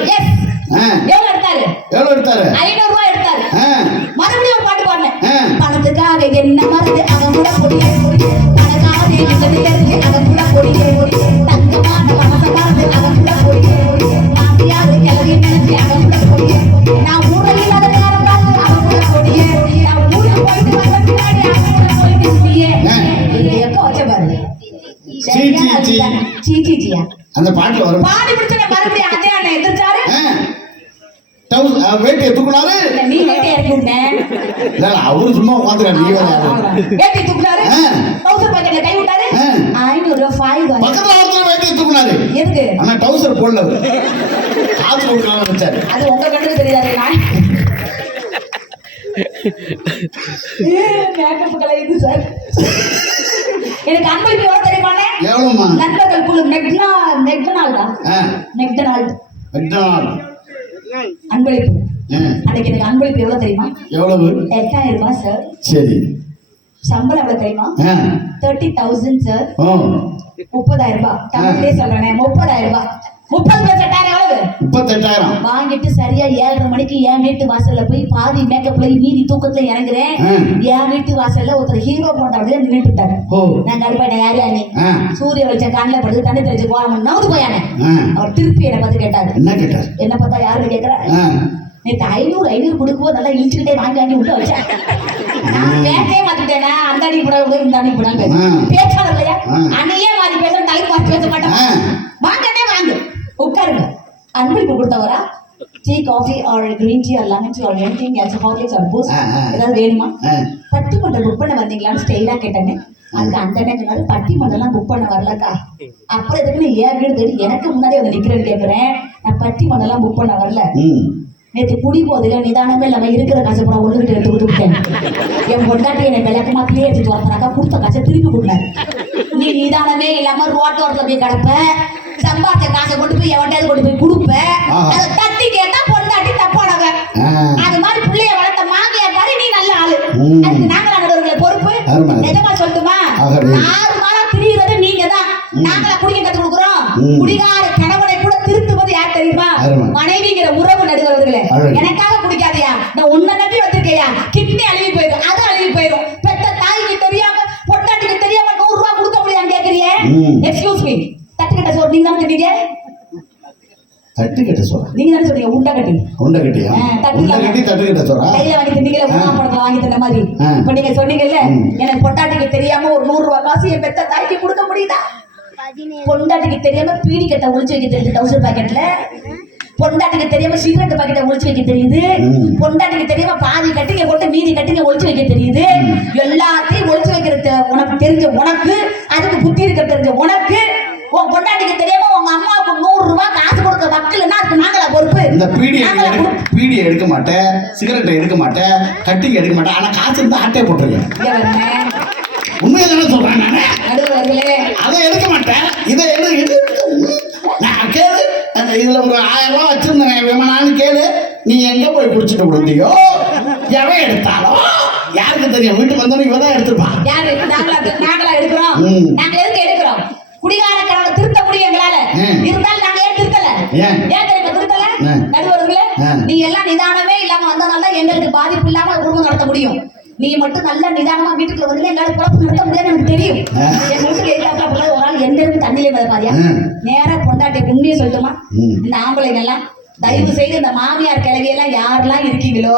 எவ்வளவு எடுத்தாரு? 500 ரூபாய் எடுத்தாரு. மறுபடியும் ஒரு பாட்டு பாடினேன். பணத்துக்காக என்ன மறந்து அவன் கூட பொடியே தனக்காக தெரிஞ்சு அவன் கூட பொடியே தங்கமான மனச மறந்து அவன் கூட பொடியே நாட்டியாவது கிளவி நினைச்சு அவன் கூட பொடியே நான் ஊரில் இல்லாத நேரம் பார்த்து அவன் கூட பொடியே நான் ஊருக்கு போயிட்டு வந்த பின்னாடி அவன் கூட போயிட்டு முடியே எப்ப வச்ச பாரு சீச்சியா அந்த பாட்டுல வரும். பாடி முடிச்ச மறுபடியும் அதே அண்ணன் எதிர்த்தாரு. வேட்டியை தூக்குனாரு. நீ வேட்டியை இறக்கி விட்டேன். அவரு சும்மா உட்காந்துருக்காரு. நீ வேட்டியை தூக்குனாரு, டவுசர் பாக்கெட்ல கை விட்டாரு, 500 ரூபாய் பக்கத்துல ஒருத்தர் வேட்டியை தூக்குனாரு. எதுக்கு? ஆனா டவுசர் போடல, காது கொடுக்கலாம் வச்சாரு. அது உங்க கண்ணுக்கு தெரியாது. மேக்கப் கலையுது சார். எனக்கு அன்பளிப்பு எவ்வளவு தெரியுமானே? எவ்வளவுமா? நண்பர்கள் குழு மெக்டொனால்டா அன்பளிப்பு. அன்னைக்கு எனக்கு அன்பளிப்பு எவ்வளவு தெரியுமா? எவ்வளவு? 8000 ரூபாய் சார். சரி. சம்பளம் எவ்வளவு தெரியுமா? 30,000 சார். 30,000 ரூபாய். தமிழ்லயே சொல்றேன், 30,000 ரூபாய். 38,000 எவ்வளவு? 38,000 வாங்கிட்டு சரியா 7:30 மணிக்கு என் வீட்டு வாசல்ல போய் பாதி மேக்கப்ல மீதி தூக்கத்துல இறங்குறேன். என் வீட்டு வாசல்ல ஒருத்தர் ஹீரோ போன்ற அப்படியே நின்றுட்டாங்க. நான் கருப்பாயிட்டேன், யாரு யாரு சூரிய வெளிச்சம் கண்ணில் படுத்து தண்ணி தெளிச்சு போகாம நவுந்து போயானே. அவர் திருப்பி என்னை பார்த்து கேட்டாரு. என்ன கேட்டாரு? என்ன பார்த்தா யாருன்னு கேட்கற? நேற்று 500 கொடுக்கும்போது நல்லா இழுச்சுக்கிட்டே வாங்கி உள்ள வச்சேன். நான் பேச்சே மாத்திட்டேனா? அந்த அடி கூட இந்த அடி கூட பேச்சாளர் இல்லையா? அன்னையே மாறி பேச தலைக்கு மாற்றி பேச மாட்டேன். வாங்கட்டே வாங்க, உட்காருங்க. அன்பளிப்பு கொடுத்தவரா? Tea coffee or green tea or lemon tea or anything else Horlicks or Boost ஏதாவது வேணுமா? பட்டிமன்றம் புக் பண்ண வந்தீங்களான்னு ஸ்டைலா கேட்டேன்னு. அதுக்கு அந்த நேரத்துல பட்டிமன்றம்லாம் புக் பண்ண வரலக்கா. அப்புறம் எதுக்குன்னு ஏன் வீடு தேடி எனக்கு முன்னாடி வந்து நிக்கிறேன்னு கேட்கிறேன். நான் பட்டிமன்றம்லாம் புக் பண்ண வரல. நேற்று குடி போதில நிதானமே இல்லாம இருக்கிற காசை கூட ஒண்ணுகிட்ட எடுத்து கொடுத்துட்டேன். என் பொண்டாட்டி என்னை விளக்கமா பிளே எடுத்துட்டு வரப்பறாக்கா கொடுத்த காசை திருப்பி கொடுத்தாரு. நீ நிதானமே இல்லாம ரோட்டோரத்துல போய் கிடப்ப, சம்பாதிச்ச காசை கொண்டு போய் எவன்டாவது கொண்டு போய் கொடுப்ப, அதை தட்டி கேட்டா பொண்டாட்டி தப்பானவ. அது மாதிரி பிள்ளைய வளர்த்த மாமியா மாதிரி நீ நல்ல ஆளு. அதுக்கு நாங்களா நடுவர்களை பொறுப்பு. நிஜமா சொல்லட்டுமா? 6 மாதம் திரியுறது நீங்க தான். நாங்களா குடிக்க கத்து கொடுக்குறோம். குடிகார கணவனை கூட திருத்துவது யார் தெரியுமா? மனைவிங்கிற உறவு நடுவர்களே. எனக்காக குடிக்காதையா, நான் உன்னை நம்பி வந்திருக்கையா, கிட்னி அழுகி போயிடும், அது அழுகி போயிடும். பெத்த தாய்க்கு தெரியாம பொண்டாட்டிக்கு தெரியாம 100 ரூபாய் கொடுக்க முடியாம கேக்குறியே. எக்ஸ்கியூஸ் மீ, தட்டுக்கட்ட சோறு நீங்க தான் சொன்னீங்க. தட்டுக்கட்ட சோறு நீங்க தானே சொன்னீங்க. உண்டை கட்டி தட்டுக்கட்ட சோறா கையில வாங்கி தின்னீங்கல்ல, மூணாம் படத்துல வாங்கி தந்த மாதிரி. இப்ப நீங்க சொன்னீங்கல்ல, எனக்கு பொண்டாட்டிக்கு தெரியாம ஒரு 100 ரூபாய் காசு என் பெத்த தாய்க்கு கொடுக்க முடியுதா? பொண்டாட்டிக்கு தெரியாம பீடி கட்ட ஒளிச்சு வைக்க தெரியுது டவுசர் பாக்கெட்ல. பொண்டாட்டிக்கு தெரியாம சிகரெட் பாக்கெட்டை ஒளிச்சு வைக்க தெரியுது. பொண்டாட்டிக்கு தெரியாம பாதி கட்டிங்க போட்டு மீதி கட்டிங்க ஒளிச்சு வைக்க தெரியுது. எல்லாத்தையும் ஒளிச்சு வைக்கிறது உனக்கு தெரிஞ்ச உனக்கு, அதுக்கு புத்தி இருக்க தெரிஞ்ச உனக்கு, உன் பொண்டாட்டிக்கு தெரியாம உங்க அம்மாவுக்கு 100 ரூபாய் காசு கொடுக்க மக்கள்னா அதுக்கு நாங்களா பொறுப்பு? இந்த பீடியை எடுக்க மாட்டேன், சிகரெட்டை எடுக்க மாட்டேன், கட்டிங் எடுக்க மாட்டேன். ஆனா காசு இருந்தா ஆட்டே போட்டுருக்கேன். உண்மையை தானே சொல்றேன் நானு. நடுவர் அவர்களே அதை எடுக்க மாட்டேன், இதை எடு. நான் கேளு, இதுல ஒரு 1000 ரூபாய் வச்சிருந்தேன் விமானான்னு கேளு. நீ எங்க போய் குடிச்சிட்டு விழுந்தியோ, எவன் எடுத்தாலும் யாருக்கு தெரியும்? வீட்டுக்கு வந்தோம் இவன் தான் எடுத்துருப்பான். யாரு? நாங்களா எடுக்கிறோம்? நாங்க எதுக்கு எடுக்கிறோம்? குடிகார கணவனை திருத்த முடியும் எங்களால. இருந்தாலும் நாங்க ஏன் திருத்தல? ஏன் தெரியுமா திருத்தல? நடுவர்களே, நீ எல்லாம் நிதானமே இல்லாம வந்தனால தான் எங்களுக்கு பாதிப்பு இல்லாம குடும்பம் நடத்த முடியும். நீ மட்டும் நல்ல நிதானமா வீட்டுக்குள்ள வந்து எங்களால குழப்பம் நடத்த முடியாது எனக்கு தெரியும். என் வீட்டுக்கு எதிர்த்தாப்புல ஒரு ஆள் எந்த இருந்து தண்ணியிலே மாதிரியா நேரா பொண்டாட்டி உண்மையை சொல்லட்டுமா? இந்த ஆம்பளைங்க எல்லாம் தயவு செய்து இந்த மாமியார் கிழவியெல்லாம் யாரெல்லாம் இருக்கீங்களோ,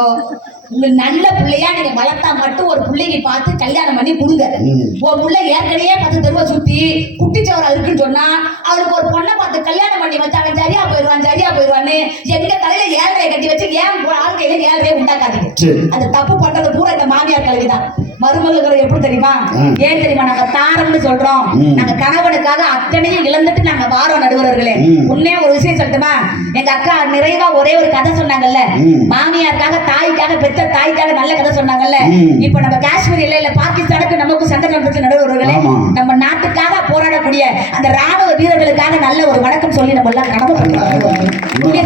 உங்க நல்ல பிள்ளையா நீங்க வளர்த்தா மட்டும் ஒரு பிள்ளைக்கு பார்த்து கல்யாணம் பண்ணி கொடுங்க. ஒரு பிள்ளை ஏற்கனவே 10 தெருவை சுத்தி குட்டிச்சவரா இருக்குன்னு சொன்னா அவளுக்கு ஒரு பொண்ணை பார்த்து கல்யாணம் பண்ணி வச்சா அவன் சரியா போயிடுவான்னு எங்க தலையில 7.5 கட்டி வச்சு ஏன் வாழ்க்கையில 7.5 உண்டாக்காதீங்க. அது தப்பு பண்றது பூரா இந்த மாமியார் கல்விதான். மருமகள் எப்படி தெரியுமா? ஏன் தெரியுமா? நாங்க தாரம்னு சொல்றோம். நாங்க கணவனுக்காக அத்தனையும் இழந்துட்டு நாங்க வாரோம் நடுவர்களே. உன்னே ஒரு விஷயம் சொல்லட்டுமா? எங்க அக்கா நிறைவா ஒரே ஒரு கதை சொன்னாங்கல்ல, மாமியாருக்காக தாய்க்காக பெற்ற தாய்க்காக நல்ல கதை சொன்னாங்கல்ல. இப்ப நம்ம காஷ்மீர் இல்ல பாகிஸ்தானுக்கு நமக்கு சண்டை நடந்துச்சு நடுவர்களே. நம்ம நாட்டுக்காக போராடக்கூடிய அந்த ராணுவ வீரர்களுக்காக நல்ல ஒரு வணக்கம் சொல்லி நம்ம எல்லாம் கடமை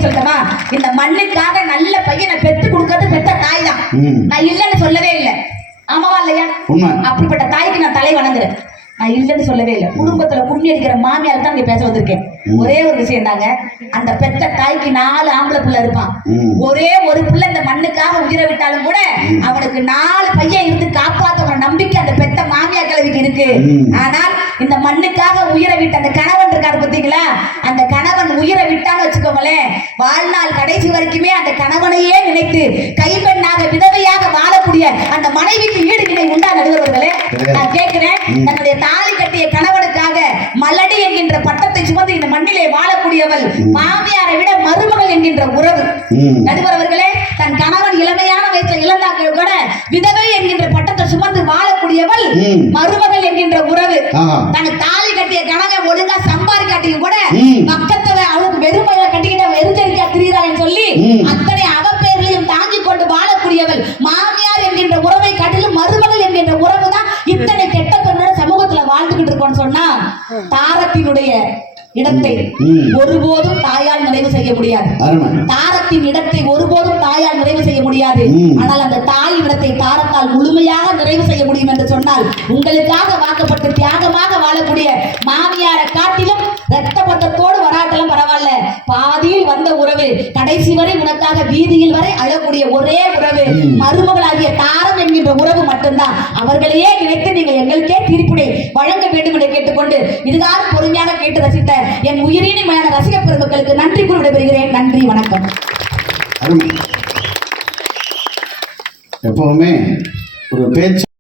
சொல்லட்டுமா? இந்த மண்ணுக்காக நல்ல பையனை பெற்று கொடுக்கறது பெற்ற தாய் தான். நான் இல்லைன்னு சொல்லவே இல்லை. ஆமாவா இல்லையா? அப்படிப்பட்ட தாய்க்கு நான் தலை வணங்குறேன். நான் இல்லைன்னு சொல்லவே இல்லை. குடும்பத்துல கும்மி அடிக்கிற மாமியார் தான் பேச வந்திருக்கேன். ஒரே ஒரு விஷயம் தாங்க, அந்த பெத்த தாய்க்கு 4 ஆம்பளை பிள்ளை இருப்பான். ஒரே ஒரு பிள்ளை இந்த மண்ணுக்காக உயிரை விட்டாலும் கூட அவனுக்கு 4 பையன் இருந்து காப்பாற்ற நம்பிக்கை அந்த பெத்த மாமியார் கிழவிக்கு இருக்கு. ஆனால் இந்த மண்ணுக்காக உயிரை விட்ட அந்த கணவன் இருக்காரு பார்த்தீங்களா, அந்த கணவன் உயிரை விட்டான்னு வச்சுக்கோங்களேன், வாழ்நாள் கடைசி வரைக்குமே அந்த கணவனையே நினைத்து கைப்பெண்ணாக விதவையாக வாழக்கூடிய அந்த மனைவிக்கு ஈடு இணை உண்டா நடுவர்களே? நான் கேட்கிறேன், தன்னுடைய தாலி கட்டிய கணவனுக்காக மலடி என்கின்ற பட்டத்தை சுமந்து இந்த மண்ணிலே வாழக்கூடியவள் மாமியாரை விட மருமகள் என்கின்ற உறவு. நடுவர் அவர்களே, தன் கணவன் இளமையான வயசுல இழந்தாக்கள் கூட விதவை என்கின்ற பட்டத்தை சுமந்து வாழக்கூடியவள் மருமகள் என்கின்ற உறவு. தன் தாலி கட்டிய கணவன் ஒழுங்கா சம்பாதிக்காட்டியும் கூட பக்கத்துல அவளுக்கு வெறுமையில கட்டிக்கிட்ட வெறுஞ்சரிக்கா திரிகிறாள் சொல்லி அத்தனை அவப்பெயர்களையும் தாங்கிக் கொண்டு வாழக்கூடியவள் மாமியார் என்கின்ற உறவை காட்டிலும் மருமகள் என்கின்ற உறவு தான் இத்தனை கெட்ட பெண்ணோட சமூகத்துல வாழ்ந்துகிட்டு இருக்கோம்னு சொன்னா, தாரத்தினுடைய இடத்தை ஒருபோதும் தாயால் நிறைவு செய்ய முடியாது. தாரத்தின் இடத்தை ஒருபோதும் தாயால் நிறைவு செய்ய முடியாது. ஆனால் அந்த தாய் இடத்தை தாரத்தால் முழுமையாக நிறைவு செய்ய முடியும் என்று சொன்னால், உங்களுக்காக வாக்கப்பட்டு தியாகமாக வாழக்கூடிய மாமியாரை காட்டிலும் ரத்த பட்டத்தோடு வராட்டலும் பரவாயில்ல, பாதியில் வந்த உறவு, கடைசி வரை உனக்காக வீதியில் வரை அழக்கூடிய ஒரே உறவு மருமகளாகிய தாரம் என்கின்ற உறவு மட்டும்தான். அவர்களையே நினைத்து நீங்கள் எங்களுக்கே தீர்ப்பினை வழங்க வேண்டும் என்று கேட்டுக்கொண்டு இதுதான் பொறுமையாக கேட்டு ரசித்த என் உயிரினிமையான ரசிக பெருமக்களுக்கு நன்றி கூறி விடைபெறுகிறேன். நன்றி, வணக்கம். எப்பவுமே ஒரு பேச்சு